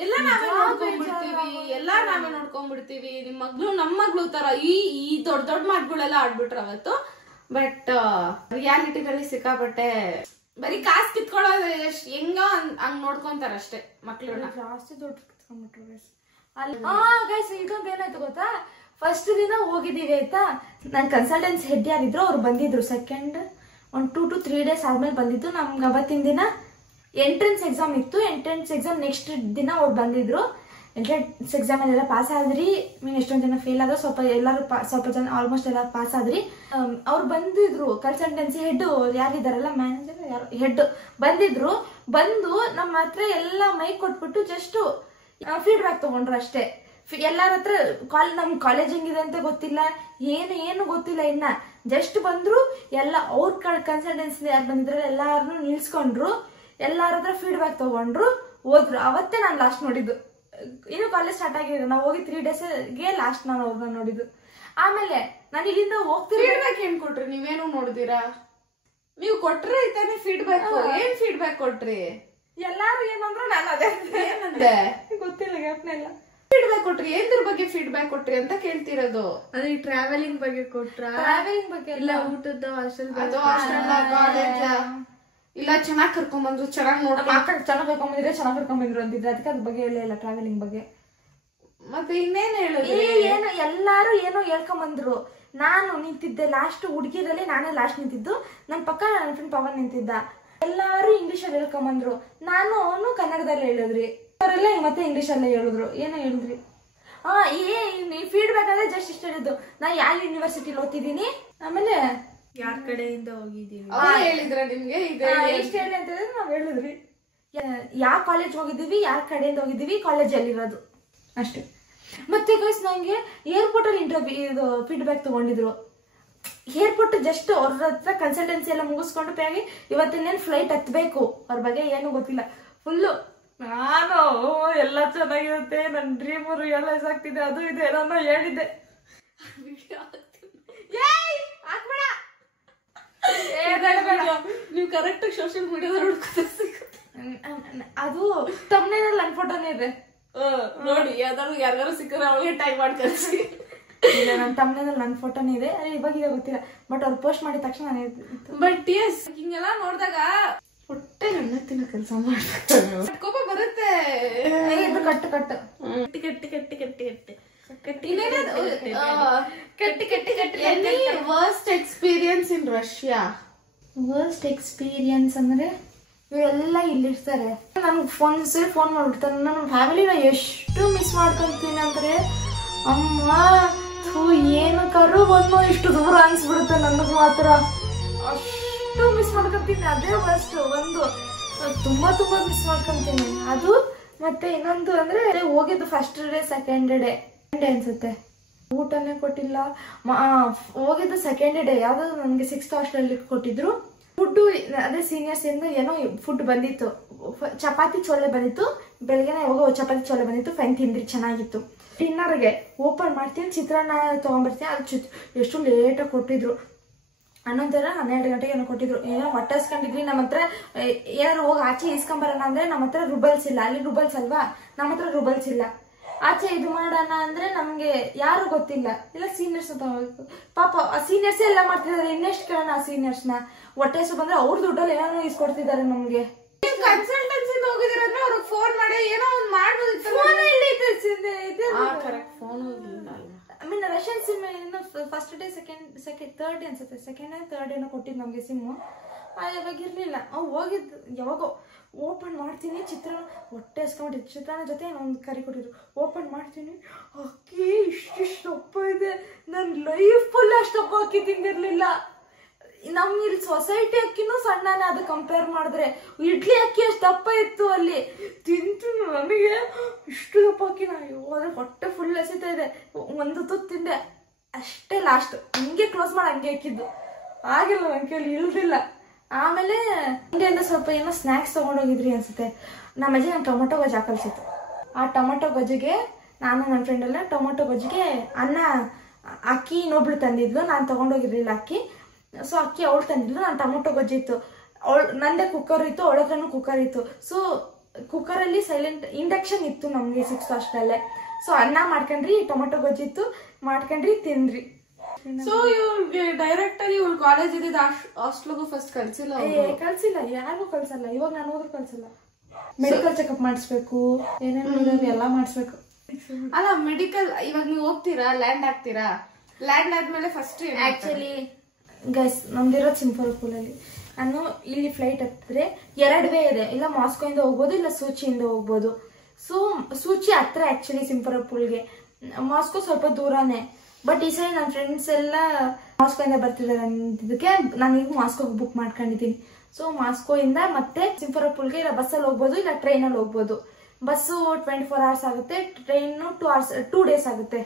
ಎಲ್ಲ ನಾವೇ ನೋಡ್ಕೊಂಡ್ಬಿಡ್ತೀವಿ. ನಿಮ್ ಮಗ್ಳು ನಮ್ ಮಗ್ಳು ತರ ಈ ದೊಡ್ಡ ಮಾತುಗಳೆಲ್ಲ ಆಡ್ಬಿಟ್ರ ಅವತ್ತು. ಬಟ್ ರಿಯಾಲಿಟಿನಲ್ಲಿ ಸಿಕ್ಕಾಬಟ್ಟೆ ಬರೀ ಕಾಸ್ ಕಿತ್ಕೊಳ್ಳೋದು ಹೆಂಗ ಹಂಗ್ ನೋಡ್ಕೊಂತಾರ ಅಷ್ಟೇ ಮಕ್ಳನ್ನ. ಜಾಸ್ತಿ ದುಡ್ಡು ಕಿತ್ಕೊಂಡ್ಬಿಟ್ರು ಗೈಸ್. ಇದೊಂದು ಏನಾಯ್ತು ಗೊತ್ತಾ, ಫಸ್ಟ್ ದಿನ ಹೋಗಿದೀವಿ ಆಯ್ತಾ, ನನ್ ಕನ್ಸಲ್ಟೆನ್ಸಿ ಹೆಡ್ ಯಾರಿದ್ರು ಅವ್ರು ಬಂದಿದ್ರು. ಸೆಕೆಂಡ್ 2 to 3 days ಆದ್ಮೇಲೆ ಬಂದಿದ್ದು. ನಮ್ಗೆ ಅವತ್ತಿನ ದಿನ ಎಂಟ್ರೆನ್ಸ್ ಎಕ್ಸಾಮ್ ಇತ್ತು. ಎಂಟ್ರೆನ್ಸ್ ಎಕ್ಸಾಮ್ ನೆಕ್ಸ್ಟ್ ದಿನ ಅವ್ರು ಬಂದಿದ್ರು. ಎಂಟ್ರೆನ್ಸ್ ಎಕ್ಸಾಮ್ ಅಲ್ಲೆಲ್ಲ ಪಾಸ್ ಆದ್ರಿ. ಎಷ್ಟೊಂದ್ ಜನ ಫೇಲ್ ಆದ್ರೆ ಸ್ವಲ್ಪ ಜನ ಆಲ್ಮೋಸ್ಟ್ ಎಲ್ಲ ಪಾಸ್ ಆದ್ರಿ. ಅವ್ರು ಬಂದಿದ್ರು, ಕನ್ಸಲ್ಟೆನ್ಸಿ ಹೆಡ್ ಯಾರಿದಾರಲ್ಲ, ಮ್ಯಾನೇಜರ್ ಯಾರು ಹೆಡ್ ಬಂದಿದ್ರು. ಬಂದು ನಮ್ಮ ಹತ್ರ ಎಲ್ಲ ಮೈಕ್ ಕೊಟ್ಬಿಟ್ಟು ಜಸ್ಟ್ ಫೀಡ್ಬ್ಯಾಕ್ ತಗೊಂಡ್ರು ಅಷ್ಟೇ. ಎಲ್ಲಾರ ಹತ್ರ ನಮ್ ಕಾಲೇಜ್ ಹೆಂಗಿದೆ ಅಂತ ಗೊತ್ತಿಲ್ಲ, ಏನು ಗೊತ್ತಿಲ್ಲ. ಇನ್ನ ಜಸ್ಟ್ ಬಂದ್ರು, ಎಲ್ಲ ಅವ್ರ ಕನ್ಸಲ್ಟೆನ್ಸಿ ಯಾರು ಬಂದಿದ್ರಲ್ಲ ಎಲ್ಲಾರನು ನಿಲ್ಸ್ಕೊಂಡ್ರು, ಎಲ್ಲಾರ ಹತ್ರ ಫೀಡ್ಬ್ಯಾಕ್ ತಗೊಂಡ್ರು, ಹೋದ್ರು. ಅವತ್ತೇ ನಾನು ಲಾಸ್ಟ್ ನೋಡಿದ್ದು. ಇನ್ನು ಕಾಲೇಜ್ ಸ್ಟಾರ್ಟ್ ಆಗಿದ್ರು, ನಾವು ಹೋಗಿ 3 daysಗೆ ಲಾಸ್ಟ್ ನಾನು ಅವ್ರನ್ನ ನೋಡಿದ್ದು. ಆಮೇಲೆ ನಾನು ಇಲ್ಲಿಂದ ಹೋಗ್ತೀನಿ. ಫೀಡ್ಬ್ಯಾಕ್ ಏನ್ ಕೊಟ್ರಿ? ನೀವೇನು ನೋಡಿದೀರಾ? ನೀವು ಕೊಟ್ರೆ ಐತಾನೆ ಫೀಡ್ಬ್ಯಾಕ್. ಏನ್ ಫೀಡ್ಬ್ಯಾಕ್ ಕೊಟ್ರಿ? ಎಲ್ಲಾರು ಏನಂದ್ರು ನಾನು ಅದೇ ಏನಂದೆ ಗೊತ್ತಿಲ್ಲ, ಜ್ಞಾಪನೆಲ್ಲ. ಫೀಡ್ಬ್ಯಾಕ್ ಕೊಟ್ರಿ, ಏನ್ರ ಬಗ್ಗೆ ಫೀಡ್ಬ್ಯಾಕ್ ಕೊಟ್ರಿ ಅಂತ ಕೇಳ್ತಿರೋದು. ಅದೇ ಟ್ರಾವೆಲಿಂಗ್ ಬಗ್ಗೆ ಕೊಟ್ರ? ಟ್ರಾವೆಲಿಂಗ್ ಬಗ್ಗೆ ಇಲ್ಲ, ಊಟದ ಹಾಸ್ಟೆಲ್ ಕಾಲೇಜ್ ಇಲ್ಲ ಚೆನ್ನಾಗ್ ಕರ್ಕೊಂಡ್ಬಂದ್ರು, ಚೆನ್ನಾಗ್ ಚೆನ್ನಾಗ್ ಕರ್ಕೊಂಡ್ಬಂದ್ರು ಅಂತಿದ್ರೆ, ಅದಕ್ಕೆ ಅದ್ರ ಬಗ್ಗೆ ಹೇಳೇ ಇಲ್ಲ ಟ್ರಾವೆಲಿಂಗ್ ಬಗ್ಗೆ. ಮತ್ತೆ ಇನ್ನೇನ್ ಹೇಳಿದ್ರಿ? ಏನು ಎಲ್ಲಾರು ಏನೋ ಹೇಳ್ಕೊಂಬಂದ್ರು. ನಾನು ನಿಂತಿದ್ದೆ ಲಾಸ್ಟ್, ಹುಡುಗಿರಲ್ಲಿ ನಾನೇ ಲಾಸ್ಟ್ ನಿಂತಿದ್ದು. ನನ್ ಪಕ್ಕ ನನ್ನ ಫ್ರೆಂಡ್ ಪವನ್ ನಿಂತಿದ್ದ. ಎಲ್ಲಾರು ಇಂಗ್ಲಿಷ್ ಅಲ್ಲಿ ಹೇಳ್ಕೊಂಬಂದ್ರು, ಅವನು ಕನ್ನಡದಲ್ಲಿ ಹೇಳಿದ್ರಿ. ಅವರೆಲ್ಲ ಮತ್ತೆ ಇಂಗ್ಲಿಷ್ ಅಲ್ಲೇ ಹೇಳಿದ್ರು. ಏನೋ ಹೇಳಿದ್ರಿ. ಫೀಡ್ಬ್ಯಾಕ್ ಅಂದ್ರೆ ಜಸ್ಟ್ ಇಷ್ಟ ಹೇಳಿದ್ದು, ನಾ ಯಾವ ಯೂನಿವರ್ಸಿಟಿಲಿ ಓದ್ತಿದ್ದೀನಿ, ಆಮೇಲೆ ಯಾರ ಕಡೆಯಿಂದ ಹೋಗಿದ್ದೀವಿ ಹೇಳಿದ್ರ ನಿಮ್ಗೆ ಇಷ್ಟ ಹೇಳಿ ಅಂತ ನಾವ್ ಹೇಳಿದ್ರಿ. ಯಾವ ಕಾಲೇಜ್ ಹೋಗಿದ್ದೀವಿ, ಯಾರ ಕಡೆಯಿಂದ ಹೋಗಿದ್ದೀವಿ, ಕಾಲೇಜಲ್ಲಿರೋದು ಅಷ್ಟೇ. ಮತ್ತೆ ಗೈಸ್ ನಂಗೆ ಏರ್ಪೋರ್ಟ್ ಅಲ್ಲಿ ಇಂಟರ್ವ್ಯೂ ಫೀಡ್ಬ್ಯಾಕ್ ತಗೊಂಡಿದ್ರು. ಏರ್ಪೋರ್ಟ್ ಜಸ್ಟ್ ಅವ್ರ ಹತ್ರ ಕನ್ಸಲ್ಟೆನ್ಸಿ ಎಲ್ಲ ಮುಗಿಸ್ಕೊಂಡು ಪ್ಯಾಗಿ ಇವತ್ತಿನೇನು ಫ್ಲೈಟ್ ಹತ್ಬೇಕು, ಅವ್ರ ಬಗ್ಗೆ ಏನು ಗೊತ್ತಿಲ್ಲ. ಫುಲ್ಲು ನಾನು ಎಲ್ಲ ಚೆನ್ನಾಗಿರುತ್ತೆ, ನನ್ನ ಡ್ರೀಮ್ ರಿಯಲೈಸ್ ಆಗ್ತಿದೆ, ಅದು ಇದೆ ಏನೋ ಹೇಳಿದ್ದೆ. ನೀವು ಕರೆಕ್ಟ್ ಸೋಷಿಯಲ್ ಮೀಡಿಯಾದಲ್ಲಿ ಅದು ತಮ್ಮನೇನಲ್ಲಿ ನನ್ನ ಫೋಟೋನೇ ಇದೆ ನೋಡಿ, ಯಾರು ಸಿಕ್ಕರೆ ಅವಳಿಗೆ ಟೈಮ್ ಮಾಡಿ ಕಳಿಸಿ. ಇಲ್ಲ, ನನ್ನ ತಮ್ಮನೇನಲ್ಲಿ ನನ್ನ ಫೋಟೋನೇ ಇದೆ, ಇವಾಗ ಗೊತ್ತಿಲ್ಲ, ಬಟ್ ಅವ್ರು ಪೋಸ್ಟ್ ಮಾಡಿದ ತಕ್ಷಣ ನಾನು ಬಟ್ ಎಸ್ ಹಿಂಗೆಲ್ಲ ನೋಡಿದಾಗ ಹೊಟ್ಟೆ ನನ್ನ ತಿನ್ನ ಕೆಲಸ ಮಾಡ್ತಾರೆ, ಕೋಪ ಬರುತ್ತೆ. ಕಟ್ಟು ಕಟ್ಟು ಕಟ್ಟಿ ಕಟ್ಟಿ ಕಟ್ಟಿ ಕಟ್ಟಿ worst experience in Russia. Worst experience ಅಂದ್ರೆ ಇವರೆಲ್ಲ ಇಲ್ಲಿರ್ತಾರೆ, ನನ್ಗೆ ಫೋನ್ ಮಾಡ್ಬಿಡ್ತಾರೆ. ನನ್ನ ಫ್ಯಾಮಿಲಿನ ಎಷ್ಟು ಮಿಸ್ ಮಾಡ್ಕೊಂತೀನಿ ಅಂದ್ರೆ ಅಮ್ಮ ಏನು ಕರು ಬಂದು ಇಷ್ಟು ದೂರ ಅನ್ಸ್ಬಿಡುತ್ತೆ ನನಗ್ ಮಾತ್ರ. ಅಷ್ಟು ಮಿಸ್ ಮಾಡ್ಕೊಂತೀನಿ, ಅದೇ ವರ್ಸ್ಟ್. ಒಂದು ತುಂಬಾ ತುಂಬಾ ಮಿಸ್ ಮಾಡ್ಕೊಂತೀನಿ ಅದು. ಮತ್ತೆ ಇನ್ನೊಂದು ಅಂದ್ರೆ ಹೋಗಿದ್ದು ಫಸ್ಟ್ ಡೇ ಸೆಕೆಂಡ್ ಡೇ ಅನ್ಸುತ್ತೆ, ಊಟನೇ ಕೊಟ್ಟಿಲ್ಲ. ಹೋಗಿದ್ದು ಸೆಕೆಂಡ್ ಡೇ ಯಾವ್ದು ನನಗೆ 6th ಹಾಸ್ಟೆಲ್ ಕೊಟ್ಟಿದ್ರು ಫುಡ್. ಅದೇ ಸೀನಿಯರ್ಸ್ ಇಂದ ಏನೋ ಫುಡ್ ಬಂದಿತ್ತು, ಚಪಾತಿ ಚೋಲೆ ಬಂದಿತ್ತು. ಬೆಳಗ್ಗೆನೆ ಯಾವಾಗ ಚಪಾತಿ ಚೋಲೆ ಬಂದಿತ್ತು, ಫೈನ್ ತಿಂದ್ರಿ, ಚೆನ್ನಾಗಿತ್ತು. ಡಿನ್ನರ್ಗೆ ಓಪನ್ ಮಾಡ್ತೀನಿ, ಚಿತ್ರಾನ್ನ ತಗೊಂಡ್ಬರ್ತೀನಿ. ಅದು ಎಷ್ಟು ಲೇಟಾಗಿ ಕೊಟ್ಟಿದ್ರು, 11 ಗಂಟೆಗೆ ಏನೋ ಕೊಟ್ಟಿದ್ರು. ಏನೋ ಹೊಟ್ಟೆಸ್ಕೊಂಡಿದ್ರಿ. ನಮ್ಮ ಹತ್ರ ಏನಾರು ಹೋಗಿ ಆಚೆ ಇಸ್ಕೊಂಬರೋಣ ಅಂದ್ರೆ ನಮ್ಮ ಹತ್ರ ರೂಬಲ್ಸ್ ಇಲ್ಲ, ಅಲ್ಲಿ ರೂಬಲ್ಸ್ ಅಲ್ವಾ, ನಮ್ಮ ಹತ್ರ ರೂಬಲ್ಸ್ ಇಲ್ಲ. ಆಚೆ ಇದು ಮಾಡೋಣ ಅಂದ್ರೆ ನಮ್ಗೆ ಯಾರು ಗೊತ್ತಿಲ್ಲ, ಇಲ್ಲ ಸೀನಿಯರ್ಸ್ ತಗೋಬೇಕು. ಪಾಪ ಆ ಸೀನಿಯರ್ಸ್ ಎಲ್ಲ ಮಾಡ್ತಿದ್ದಾರೆ, ಇನ್ನೆಷ್ಟು ಕೇಳೋಣ ಆ ಸೀನಿಯರ್ಸ್ ನ. ಹೊಟ್ಟೆ ಹೆಸರು ಬಂದ್ರೆ ಅವ್ರ ದುಡ್ಡಲ್ಲಿ ಏನೋ ಇಸ್ಕೊಡ್ತಿದ್ದಾರೆ ನಮ್ಗೆ. ಕನ್ಸಲ್ಟೆನ್ಸಿ ಹೋಗಿದ್ರೆ ಅವ್ರಿಗೆ ಫೋನ್ ಮಾಡಿ ಏನೋ ಒಂದು ಮಾಡ್ಬೋದಿತ್ತು. ರಷ್ಯನ್ ಸಿಮ್ ಇನ್ನು ಫಸ್ಟ್ ಡೇ ಥರ್ಡ್ ಡೇ ಅನ್ಸುತ್ತೆ, ಥರ್ಡ್ ಡೇನೋ ಕೊಟ್ಟಿದ್ದು ನಮ್ಗೆ ಸಿಮ್ಮು. ಇವಾಗ ಇರ್ಲಿಲ್ಲ. ಹೋಗಿದ್ದು ಯಾವಾಗೋ ಓಪನ್ ಮಾಡ್ತೀನಿ, ಚಿತ್ರಾನ್ನ ಹೊಟ್ಟೆ ಹಸ್ಕೊಂಡ್ಬಿಟ್ಟಿದ್ದು. ಚಿತ್ರಾನ್ನ ಜೊತೆ ಒಂದು ಕರಿ ಕೊಟ್ಟಿದ್ರು. ಓಪನ್ ಮಾಡ್ತೀನಿ, ಅಕ್ಕಿ ಇಷ್ಟಿಷ್ಟು ದಪ್ಪ ಇದೆ. ನನ್ನ ಲೈಫ್ ಫುಲ್ ಅಷ್ಟು ದಪ್ಪ ಅಕ್ಕಿ ತಿಂದಿರ್ಲಿಲ್ಲ. ನಮ್ ಇಲ್ಲಿ ಸೊಸೈಟಿ ಅಕ್ಕಿನೂ ಸಣ್ಣನೇ ಅದು ಕಂಪೇರ್ ಮಾಡಿದ್ರೆ. ಇಡ್ಲಿ ಅಕ್ಕಿ ಅಷ್ಟು ದಪ್ಪ ಇತ್ತು ಅಲ್ಲಿ. ತಿಂತು ನನಗೆ ಇಷ್ಟು ದಪ್ಪ ಅಕ್ಕಿ ಹೋದ್ರೆ ಹೊಟ್ಟೆ ಫುಲ್ ಎಸಿತಾ ಇದೆ. ಒಂದು ತುತ್ತು ತಿಂದೆ ಅಷ್ಟೇ, ಲಾಸ್ಟ್ ಹಿಂಗೆ ಕ್ಲೋಸ್ ಮಾಡಿ ಹಂಗೆ ಹಾಕಿದ್ದು. ಆಗಿಲ್ಲ, ನನ್ನ ಕೈಲಿ ಇಳ್ದಿಲ್ಲ. ಆಮೇಲೆ ಹಿಂಗೆಯಿಂದ ಸ್ವಲ್ಪ ಏನೋ ಸ್ನ್ಯಾಕ್ಸ್ ತಗೊಂಡೋಗಿದ್ರಿ ಅನ್ಸುತ್ತೆ. ನಮ್ಮ ಅಜ್ಜಿ ನಂಗೆ ಟೊಮೊಟೊ ಗೊಜ್ಜು ಹಾಕಲ್ಸಿತ್ತು. ಆ ಟೊಮೊಟೊ ಗೊಜ್ಜಿಗೆ ನಾನು ನನ್ನ ಫ್ರೆಂಡ್ ಎಲ್ಲ ಟೊಮೊಟೊ ಗೊಜ್ಜಿಗೆ ಅನ್ನ ಅಕ್ಕಿ ಇನ್ನೊಬ್ಳು ತಂದಿದ್ಲು, ನಾನು ತಗೊಂಡೋಗಿರ್ಲಿಲ್ಲ ಅಕ್ಕಿ. ಸೊ ಅಕ್ಕಿ ಅವಳು ತಂದಿದ್ಲು, ನಾನು ಟೊಮೊಟೊ ಗೊಜ್ಜಿತ್ತು. ನಂದೇ ಕುಕ್ಕರ್ ಇತ್ತು, ಅವಳ ಹತ್ರನೂ ಕುಕ್ಕರ್ ಇತ್ತು. ಸೊ ಕುಕ್ಕರಲ್ಲಿ ಸೈಲೆಂಟ್ ಇಂಡಕ್ಷನ್ ಇತ್ತು ನಮ್ಗೆ 6th ಹಾಸ್ಟೆಲಲ್ಲೇ. ಸೊ ಅನ್ನ ಮಾಡ್ಕೊಂಡ್ರಿ, ಟೊಮೊಟೊ ಗೊಜ್ಜಿತ್ತು ಮಾಡ್ಕೊಂಡ್ರಿ, ತಿಂದ್ರಿ. ಸೊ ಇವ್ರಿಗೆ ಡೈರೆಕ್ಟ್ ಆಗಿ ಇವ್ಳು ಕಾಲೇಜ್ ಇದ್ದಿದ್ದು ಹಾಸ್ಟೆಲ್ಗೂ ಫಸ್ಟ್ ಕಳ್ಸಿಲ್ಲ? ಕಳ್ಸಿಲ್ಲ, ಯಾರಿಗೂ ಕಳ್ಸಲ್ಲ. ಇವಾಗ ನಾನು ಹೋದ್ರೆ ಕಳ್ಸಲ್ಲ. ಮೆಡಿಕಲ್ ಚೆಕಪ್ ಮಾಡಿಸ್ಬೇಕು, ಏನೇನು ಎಲ್ಲ ಮಾಡಿಸ್ಬೇಕು. ಅಲ್ಲ ಮೆಡಿಕಲ್ ಇವಾಗ ನೀವು ಹೋಗ್ತೀರಾ, ಲ್ಯಾಂಡ್ ಆಗ್ತೀರಾ, ಲ್ಯಾಂಡ್ ಆದ್ಮೇಲೆ ಫಸ್ಟ್ ಆಕ್ಚುಲಿ ಗೈಸ್ ನಮ್ದಿರೋದು ಸಿಂಫರೋಪುಲ್ ಅಲ್ಲಿ. ನಾನು ಇಲ್ಲಿ ಫ್ಲೈಟ್ ಹತ್ತಿದ್ರೆ 2 ವೇ ಇದೆ, ಇಲ್ಲ ಮಾಸ್ಕೋಯಿಂದ ಹೋಗ್ಬೋದು, ಇಲ್ಲ ಸೂಚಿಯಿಂದ ಹೋಗ್ಬೋದು. ಸೊ ಸೂಚಿ ಹತ್ರ ಆಕ್ಚುಲಿ ಸಿಂಫರೋಪುಲ್ಗೆ, ಮಾಸ್ಕೋ ಸ್ವಲ್ಪ ದೂರನೇ. ಬಟ್ ಈ ಸರಿ ನನ್ನ ಫ್ರೆಂಡ್ಸ್ ಎಲ್ಲ ಮಾಸ್ಕೋಯಿಂದ ಬರ್ತಿದ್ದಾರೆ ಅಂದಿದ್ದಕ್ಕೆ ನಾನು ಈಗ ಮಾಸ್ಕೋಗೆ ಬುಕ್ ಮಾಡ್ಕೊಂಡಿದ್ದೀನಿ. ಸೊ ಮಾಸ್ಕೋಯಿಂದ ಮತ್ತೆ ಸಿಂಫರೋಪುಲ್ಗೆ ಇಲ್ಲ ಬಸ್ಸಲ್ಲಿ ಹೋಗ್ಬೋದು, ಇಲ್ಲ ಟ್ರೈನಲ್ಲಿ ಹೋಗ್ಬೋದು. ಬಸ್ಸು 24 hours ಆಗುತ್ತೆ, ಟ್ರೈನ್ 2 days ಆಗುತ್ತೆ.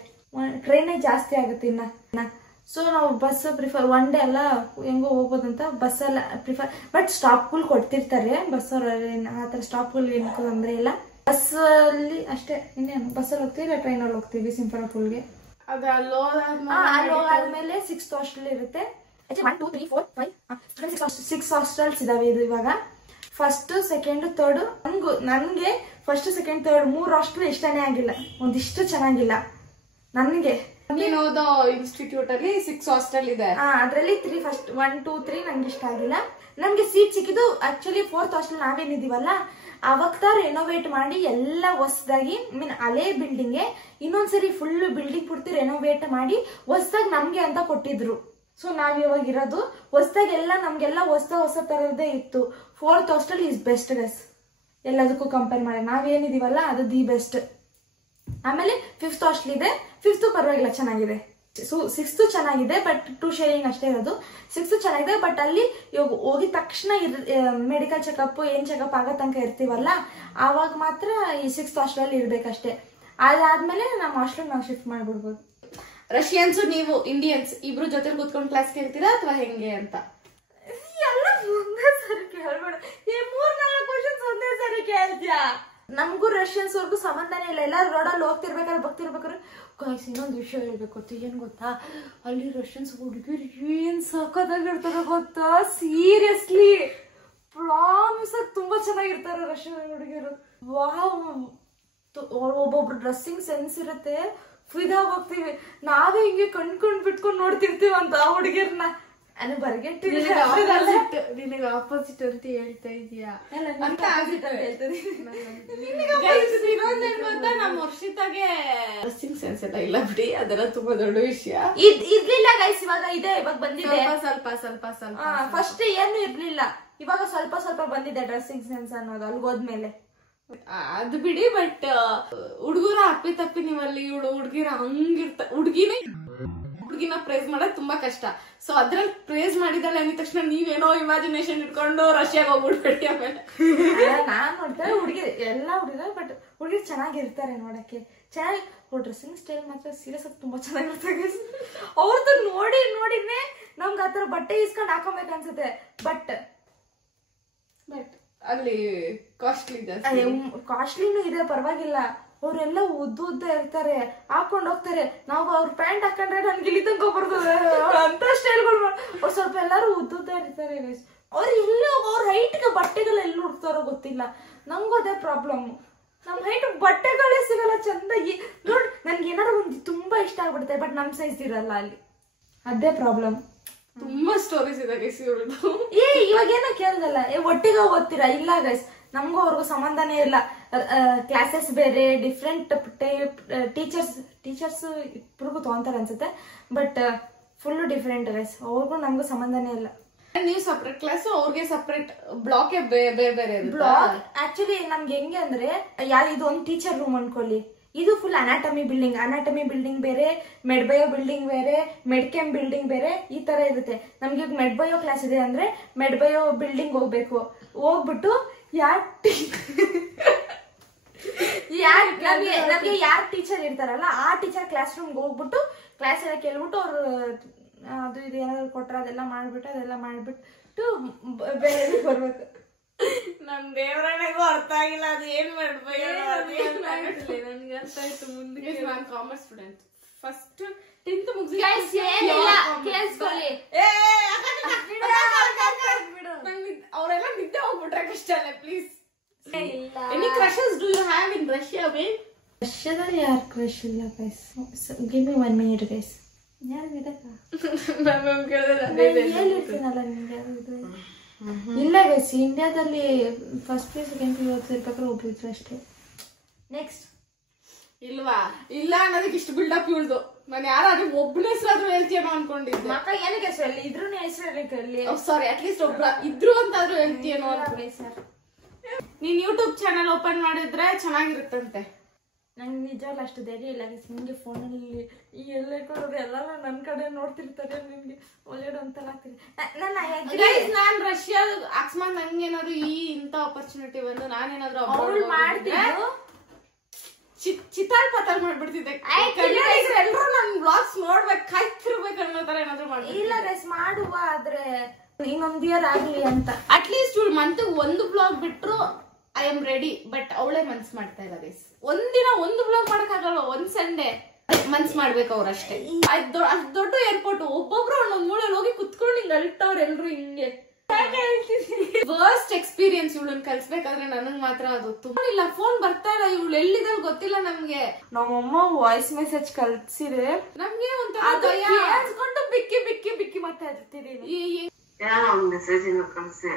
ಟ್ರೈನೇ ಜಾಸ್ತಿ ಆಗುತ್ತೆ ಇನ್ನ. ಸೊ ನಾವು ಬಸ್ ಪ್ರಿಫರ್, ಒನ್ ಡೇ ಎಲ್ಲ ಹೆಂಗೋ ಹೋಗ್ಬೋದಂತ ಬಸ್ಸಲ್ಲ ಪ್ರಿಫರ್. ಬಟ್ ಸ್ಟಾಪ್ಗಳು ಕೊಡ್ತಿರ್ತಾರೆ ಬಸ್ಸವ್ರ, ಆ ಥರ ಸ್ಟಾಪ್ಗಳು ಏನು ತೊಂದರೆ ಇಲ್ಲ. ಬಸ್ಸಲ್ಲಿ ಅಷ್ಟೇ, ಇನ್ನೇನು ಬಸ್ಸಲ್ಲಿ ಹೋಗ್ತೀವಿ ಇಲ್ಲ ಟ್ರೈನಲ್ಲಿ ಹೋಗ್ತೀವಿ ಸಿಂಫರೋಪುಲ್ಗೆ. ಅಲ್ಲಿ ಹೋಗಾದ್ಮೇಲೆ 6th ಹಾಸ್ಟೆಲ್ ಇರುತ್ತೆ. 1 2 3 4 5 6 ಹಾಸ್ಟೆಲ್ಸ್ ಇದಾವೆ ಇದು ಇವಾಗ. First second third. ನನ್ಗೆ ಫಸ್ಟ್ ಸೆಕೆಂಡ್ ಥರ್ಡ್ 3 ಹಾಸ್ಟೆಲ್ ಇಷ್ಟನೇ ಆಗಿಲ್ಲ, ಒಂದಿಷ್ಟು ಚೆನ್ನಾಗಿಲ್ಲ ನನ್ಗೆ. ನೀನು ಓದೋ ಇನ್ಸ್ಟಿಟ್ಯೂಟ್ ಅಲ್ಲಿ 6 ಹಾಸ್ಟೆಲ್ ಇದೆ, ಅದ್ರಲ್ಲಿ 3 ಫಸ್ಟ್ 1 2 3 ನಂಗೆ ಇಷ್ಟ ಆಗಿಲ್ಲ. ನಮ್ಗೆ ಸೀಟ್ ಸಿಕ್ಕಿದ್ದು ಆಕ್ಚುಲಿ 4th ಹಾಸ್ಟೆಲ್ ನಾವೇನಿದೀವಲ್ಲ ಅವಾಗ ರೆನೋವೇಟ್ ಮಾಡಿ ಎಲ್ಲ ಹೊಸದಾಗಿ, ಹಳೆ ಬಿಲ್ಡಿಂಗ್ಗೆ ಇನ್ನೊಂದ್ಸರಿ ಫುಲ್ ಬಿಲ್ಡಿಂಗ್ ಪೂರ್ತಿ ರೆನೋವೇಟ್ ಮಾಡಿ ಹೊಸದಾಗಿ ನಮ್ಗೆ ಅಂತ ಕೊಟ್ಟಿದ್ರು. ಸೊ ನಾವ್ ಇವಾಗ ಇರೋದು ಹೊಸದಾಗಿ, ಎಲ್ಲ ನಮ್ಗೆಲ್ಲ ಹೊಸ ತರದೇ ಇತ್ತು. 4th hostel is best guys, ಎಲ್ಲದಕ್ಕೂ ಕಂಪೇರ್ ಮಾಡಿ ನಾವೇನಿದೀವಲ್ಲ ಅದು ದಿ ಬೆಸ್ಟ್. ಆಮೇಲೆ 5th ಹಾಸ್ಟೆಲ್ ಇದೆ, 5th ಪರವಾಗಿಲ್ಲ ಚೆನ್ನಾಗಿದೆ. 6th ಚೆನ್ನಾಗಿದೆ, ಬಟ್ 2 ಶೇರಿಂಗ್ ಅಷ್ಟೇ ಇರೋದು. 6th ಚೆನ್ನಾಗಿದೆ, ಬಟ್ ಅಲ್ಲಿ ಇವಾಗ ಹೋಗಿದ ತಕ್ಷಣ ಮೆಡಿಕಲ್ ಚೆಕಪ್ ಏನ್ ಚೆಕಪ್ ಆಗೋ ತನಕ ಇರ್ತೀವಲ್ಲ, ಆವಾಗ ಮಾತ್ರ ಈ 6th ಹಾಸ್ಟೆಲ್ ಇರ್ಬೇಕಷ್ಟೇ. ಅದಾದ್ಮೇಲೆ ನಮ್ಮ ಹಾಸ್ಟೆಲ್ ನಾವು ಶಿಫ್ಟ್ ಮಾಡ್ಬಿಡ್ಬೋದು. ರಷ್ಯನ್ಸ್ ನೀವು ಇಂಡಿಯನ್ಸ್ ಇಬ್ರು ಜೊತೆ ಕೂತ್ಕೊಂಡು ಕ್ಲಾಸ್ ಕೇಳ್ತೀರಾ ಅಥವಾ ಹೆಂಗೆ ಅಂತ? ಎಲ್ಲ ಒಂದೇ ಸರಿ ಕೇಳ್ಬೇಡ, 3-4 ಕ್ವಶನ್ಸ್ ಒಂದೇ ಸರಿ ಕೇಳ್ತೀಯಾ? ನಮಗೂ ರಷ್ಯನ್ಸ್ ವರ್ಗೂ ಸಂಬಂಧನೇ ಇಲ್ಲ. ಎಲ್ಲ ರೋಡಲ್ಲಿ ಹೋಗ್ತಿರ್ಬೇಕಾದ್ರೆ ಬರ್ತಿರ್ಬೇಕಾದ್ರೆ ಗಾಯ್ಸ್ ಇನ್ನೊಂದು ವಿಷಯ ಹೇಳ್ಬೇಕು ಗೊತ್ತು, ಏನ್ ಗೊತ್ತಾ, ಅಲ್ಲಿ ರಷ್ಯನ್ಸ್ ಹುಡುಗಿರು ಏನ್ ಸಖತ್ತಾಗಿರ್ತಾರ ಗೊತ್ತಾ, ಸೀರಿಯಸ್ಲಿ ಪ್ರಾಮಿಸ್ ಆಗಿ ತುಂಬಾ ಚೆನ್ನಾಗಿರ್ತಾರೆ ರಷ್ಯನ್ ಹುಡುಗಿರು. ವಾವ್, ಒಬ್ಬೊಬ್ರು ಡ್ರೆಸ್ಸಿಂಗ್ ಸೆನ್ಸ್ ಇರುತ್ತೆ, ಫಿದಾ ಹೋಗ್ತೀವಿ. ನಾವೇ ಹಿಂಗೆ ಕಣ್ಕೊಂಡ್ ಬಿಟ್ಕೊಂಡ್ ನೋಡ್ತಿರ್ತೀವಂತ ಆ ಹುಡುಗಿರ್ನ. ನಿನಗೆ ಆಪೋಸಿಟ್ ಅಂತ ಹೇಳ್ತಾ ಇದೀಯಾ? ನಮ್ಮ ವರ್ಷಿತಾಗೆ ಡ್ರೆಸ್ಸಿಂಗ್ ಸೆನ್ಸ್ ಎಲ್ಲ ಇಲ್ಲ ಬಿಡಿ, ಅದೆಲ್ಲ ತುಂಬಾ ದೊಡ್ಡ ವಿಷಯ. ಇರ್ಲಿಲ್ಲ ಗೈಸ್, ಇವಾಗ ಇದೆ, ಇವಾಗ ಬಂದಿದೆ ಸ್ವಲ್ಪ. ಫಸ್ಟ್ ಏನು ಇರ್ಲಿಲ್ಲ, ಇವಾಗ ಸ್ವಲ್ಪ ಬಂದಿದೆ ಡ್ರೆಸ್ಸಿಂಗ್ ಸೆನ್ಸ್ ಅನ್ನೋದು ಅಲ್ಲಿ ಹೋದ್ಮೇಲೆ. ಅದು ಬಿಡಿ, ಬಟ್ ಹುಡುಗರ ಅಪ್ಪಿ ತಪ್ಪಿ ನೀವಲ್ಲಿ ಹುಡುಗಿರ ಹಂಗಿರ್ತ, ಹುಡುಗಿನ ಪ್ರೇಸ್ ಮಾಡೋದು ತುಂಬಾ ಕಷ್ಟ. ಸೊ ಅದ್ರಲ್ಲಿ ಪ್ರೇಸ್ ಮಾಡಿದಾಳೆ ಅಂದ ತಕ್ಷಣ ನೀವೇನೋ ಇಮ್ಯಾಜಿನೇಷನ್ ಇಟ್ಕೊಂಡು ರಷ್ಯಾಗ ಹೋಗ್ಬಿಡ್ಬೇಡಿ. ಆಮೇಲೆ ನಾನ್ ನೋಡ್ತಾರೆ ಹುಡುಗಿರು, ಎಲ್ಲಾ ಹುಡುಗಿರು, ಬಟ್ ಹುಡುಗಿರು ಚೆನ್ನಾಗಿರ್ತಾರೆ ನೋಡಕ್ಕೆ, ಚೆನ್ನಾಗಿ. ಡ್ರೆಸ್ಸಿಂಗ್ ಸ್ಟೈಲ್ ಮಾತ್ರ ಸೀರಿಯಸ್ ಆಗಿ ತುಂಬಾ ಚೆನ್ನಾಗಿರ್ತಾರೆ. ಅವ್ರದ್ದು ನೋಡಿನೇ ನಮ್ಗೆ ಆತರ ಬಟ್ಟೆ ಇಸ್ಕೊಂಡ್ ಹಾಕೊಬೇಕು ಅನ್ಸುತ್ತೆ. ಬಟ್ ಅಲ್ಲಿ ಕಾಸ್ಟ್ಲಿನೂ ಇದೆ, ಪರವಾಗಿಲ್ಲ. ಅವ್ರೆಲ್ಲ ಉದ್ದ ಇರ್ತಾರೆ, ಹಾಕೊಂಡ್ ಹೋಗ್ತಾರೆ. ನಾವು ಅವ್ರ ಪ್ಯಾಂಟ್ ಹಾಕೊಂಡ್ರೆ ನನ್ಗೆ ಇಲ್ಲಿ ತನಕ ಬರ್ತದೆ ಅಂತ ಸ್ಟೈಲ್ಗಳು. ಅವ್ರು ಸ್ವಲ್ಪ ಎಲ್ಲಾರು ಉದ್ದ ಇರ್ತಾರೆ. ಅವ್ರು ಎಲ್ಲಿ ಅವ್ರ ಹೈಟ್ಗೆ ಬಟ್ಟೆಗಳು ಎಲ್ಲಿ ಹುಡ್ತಾರೋ ಗೊತ್ತಿಲ್ಲ. ನಂಗೂ ಅದೇ ಪ್ರಾಬ್ಲಮ್, ನಮ್ ಹೈಟ್ ಬಟ್ಟೆಗಳೇ ಸಿಗಲ್ಲ ಚಂದಾಗಿ. ನೋಡ್, ನನ್ಗೆ ಏನಾದ್ರು ಒಂದು ತುಂಬಾ ಇಷ್ಟ ಆಗ್ಬಿಡುತ್ತೆ, ಬಟ್ ನಮ್ ಸೈಜ್ ಇರಲ್ಲ ಅಲ್ಲಿ, ಅದೇ ಪ್ರಾಬ್ಲಮ್. ತುಂಬಾ ಸ್ಟೋರೀಸ್ ಇದೆ ಗೈಸ್ ಇವ್ರದ್ದು. ಇವಾಗ ಏನೋ ಕೇಳ್ದಲ್ಲ, ಒಟ್ಟಿಗೆ ಓದ್ತೀರಾ? ಇಲ್ಲ ಗೈಸ್, ನಮಗೂ ಅವ್ರಿಗೂ ಸಂಬಂಧನೇ ಇಲ್ಲ. ಕ್ಲಾಸಸ್ ಬೇರೆ, ಡಿಫ್ರೆಂಟ್ ಟೀಚರ್ಸ್ ಇಬ್ರಿಗೂ ತಗೊಂತಾರೆ ಅನ್ಸುತ್ತೆ, ಬಟ್ ಫುಲ್ ಡಿಫ್ರೆಂಟ್ ಗೈಸ್. ಅವ್ರಿಗೂ ನಮಗೂ ಸಂಬಂಧನೇ ಇಲ್ಲ. ನೀವು ಸಪ್ರೇಟ್ ಕ್ಲಾಸ್, ಅವ್ರಿಗೆ ಸಪ್ರೇಟ್ ಬ್ಲಾಕ್ ಬೇರೆ ಬ್ಲಾಕ್. ಆಕ್ಚುಲಿ ನಮ್ಗೆ ಹೆಂಗೆ ಅಂದ್ರೆ, ಇದು ಒಂದು ಟೀಚರ್ ರೂಮ್ ಅನ್ಕೊಳ್ಳಿ, ಇದು ಫುಲ್ ಅನಾಟಮಿ ಬಿಲ್ಡಿಂಗ್ ಬೇರೆ, ಮೆಡ್ಬಯೋ ಬಿಲ್ಡಿಂಗ್ ಬೇರೆ, ಮೆಡ್ಕೆಮ್ ಬಿಲ್ಡಿಂಗ್ ಬೇರೆ, ಈ ತರ ಇರುತ್ತೆ. ನಮ್ಗೆ ಈಗ ಮೆಡ್ಬಯೋ ಕ್ಲಾಸ್ ಇದೆ ಅಂದ್ರೆ ಮೆಡ್ಬಯೋ ಬಿಲ್ಡಿಂಗ್ ಹೋಗ್ಬೇಕು. ಹೋಗ್ಬಿಟ್ಟು ನಮ್ಗೆ ಯಾರ್ ಟೀಚರ್ ಇರ್ತಾರಲ್ಲ ಆ ಟೀಚರ್ ಕ್ಲಾಸ್ ರೂಮ್ಗೆ ಹೋಗ್ಬಿಟ್ಟು ಕ್ಲಾಸ್ ಎಲ್ಲ ಕೇಳ್ಬಿಟ್ಟು ಅವ್ರು ಅದು ಇದು ಏನಾದ್ರು ಕೊಟ್ರ ಅದೆಲ್ಲ ಮಾಡ್ಬಿಟ್ಟು ಬೇರೆ ಬರ್ಬೇಕು. ನಮ್ ದೇವರಣೆಗೂ ಅರ್ಥ ಆಗಿಲ್ಲ ಅದು ಏನ್ ಮಾಡ್ಬೇಕು. ನನ್ಗೆ ಅರ್ಥ ಆಯ್ತು. ಮುಂದೆ ನಾನು ಕಾಮರ್ಸ್ ಸ್ಟೂಡೆಂಟ್, ಫಸ್ಟ್ 10th ಮುಗಿಸಿ ಅವರೆಲ್ಲ ನಿದ್ದೆ ಹೋಗ್ಬಿಟ್ರೆ ಕಷ್ಟ ಅಲ್ಲ. Please, any crushes do you have in Russia? ರಷ್ಯಾದಲ್ಲಿ ಯಾರು ಕ್ರಶ್ ಇಲ್ಲ guys. Give me 1 minute guys. ಯಾರು ಹೇಳ್ತೀನಲ್ಲ ನಿಮ್ಗೆ ಇಲ್ಲ ಗೈಸ್. ಇಂಡಿಯಾದಲ್ಲಿ ಫಸ್ಟ್ PU ಸೆಕೆಂಡ್ PU ಓದ್ತಿರ್ಬೇಕಾದ್ರೆ ಒಬ್ರು ಅಷ್ಟೇ. ನೆಕ್ಸ್ಟ್ ಇಲ್ವಾ? ಇಲ್ಲ ಅನ್ನೋದಕ್ಕೆ ಇಷ್ಟು ಬಿಲ್ಡಪ್ ಇಳ್ದು. ನಾನು ಯಾರಾದ್ರೂ ಒಬ್ಬನ ಹೆಸರಾದ್ರೂ ಹೇಳ್ತೀಯನೋ ಅನ್ಕೊಂಡಿದ್ದೆ. ಮಕ್ಕ ಏನಕ್ಕೆ ಹೆಸರು ಹೇಳಿ, ಇದ್ರೂ ಹೆಸರು ಹೇಳಿ. ಸಾರಿ, ಅಟ್ಲೀಸ್ಟ್ ಒಬ್ರ ಇದ್ರು ಅಂತಾದ್ರೂ ಹೇಳ್ತೀಯನೋ ಅನ್ಕೊಂಡೆ. ನೀನ್ ಯೂಟ್ಯೂಬ್ ಚಾನಲ್ ಓಪನ್ ಮಾಡಿದ್ರೆ ಚೆನ್ನಾಗಿರುತ್ತಂತೆ. ನಂಗೆ ನಿಜವಾಗ್ಲೂ ಅಷ್ಟು ಧೈರ್ಯ ಇಲ್ಲ. ನಿಮ್ಗೆ ಫೋನಲ್ಲಿ ಈ ಎಲ್ಲ ಇಟ್ಕೊಳ್ಳೋರು ಎಲ್ಲರೂ ನನ್ನ ಕಡೆ ನೋಡ್ತಿರ್ತಾರೆ, ನಿಮ್ಗೆ ಒಳ್ಳೆಯದು ಅಂತೆಲ್ಲ ಆಗ್ತಿದೆ. ನಾನ್ ರಷ್ಯಾ ಅಕಸ್ಮಾತ್ ನಂಗೇನಾದ್ರು ಇಂಥ ಆಪರ್ಚುನಿಟಿ ಬಂದು ನಾನೇನಾದ್ರು ಮಾಡ್ತಿದ್ದು ಚಿತ್ತಾಳ್ ಪತಾಳ್ ಮಾಡ್ಬಿಡ್ತಿದ್ದೆ. ಎಲ್ರು ನನ್ ಬ್ಲಾಗ್ಸ್ ನೋಡ್ಬೇಕು, ಕಾಯ್ತಿರ್ಬೇಕು ಅನ್ನೋ ತರ ಏನಾದ್ರು ಮಾಡಿ. ಇಲ್ಲ ಗೈಸ್, ಮಾಡುವ, ಆದ್ರೆ ಇನ್ನೊಂದ್ ಇಯರ್ ಆಗ್ಲಿ ಅಂತ. ಅಟ್ಲೀಸ್ಟ್ ಮಂತ್ ಒಂದು ಬ್ಲಾಗ್ ಬಿಟ್ರು ಐ ಆಮ್ ರೆಡಿ. ಬಟ್ ಅವಳೇ ಮನ್ಸ್ ಮಾಡ್ತಾ ಇಲ್ಲ ಗೈಸ್. ಒಂದಿನ ಒಂದು ಬ್ಲಾಗ್ ಮಾಡಕ್ ಆಗಲ್ವ, ಒಂದ್ ಸಂಡೇ ಮನ್ಸ್ ಮಾಡ್ಬೇಕು ಅವ್ರಷ್ಟೇ. ಅಷ್ಟ್ ದೊಡ್ಡ ಏರ್ಪೋರ್ಟ್, ಒಬ್ಬೊಬ್ರು ಒಂದೊಂದ್ ಮೂಲೆಯಲ್ಲಿ ಹೋಗಿ ಕುತ್ಕೊಂಡು ಹಿಂಗ್ ಅಳ್ತವ್ರ ಎಲ್ರು ಹಿಂಗೆ. Worst experience. ಇವಳನ್ನ ಕಲ್ಸ್ಬೇಕಾದ್ರೆ ನನಗ್ ಮಾತ್ರ ಅದು ತುಂಬಾ ಇಲ್ಲ. ಫೋನ್ ಬರ್ತಾ ಇಲ್ಲ, ಇವಳು ಎಲ್ಲಿದೆ ಗೊತ್ತಿಲ್ಲ ನಮ್ಗೆ. ನಮ್ಮಮ್ಮ ವಾಯ್ಸ್ ಮೆಸೇಜ್ ಕಳ್ಸಿದ್ರೆ ನಮ್ಗೆ ಒಂಥರ ಬಿಕ್ಕಿ ಮಾತಾಡ್ತಿದೀನಿ. ಮೆಸೇಜ್ ಕಳ್ಸಿ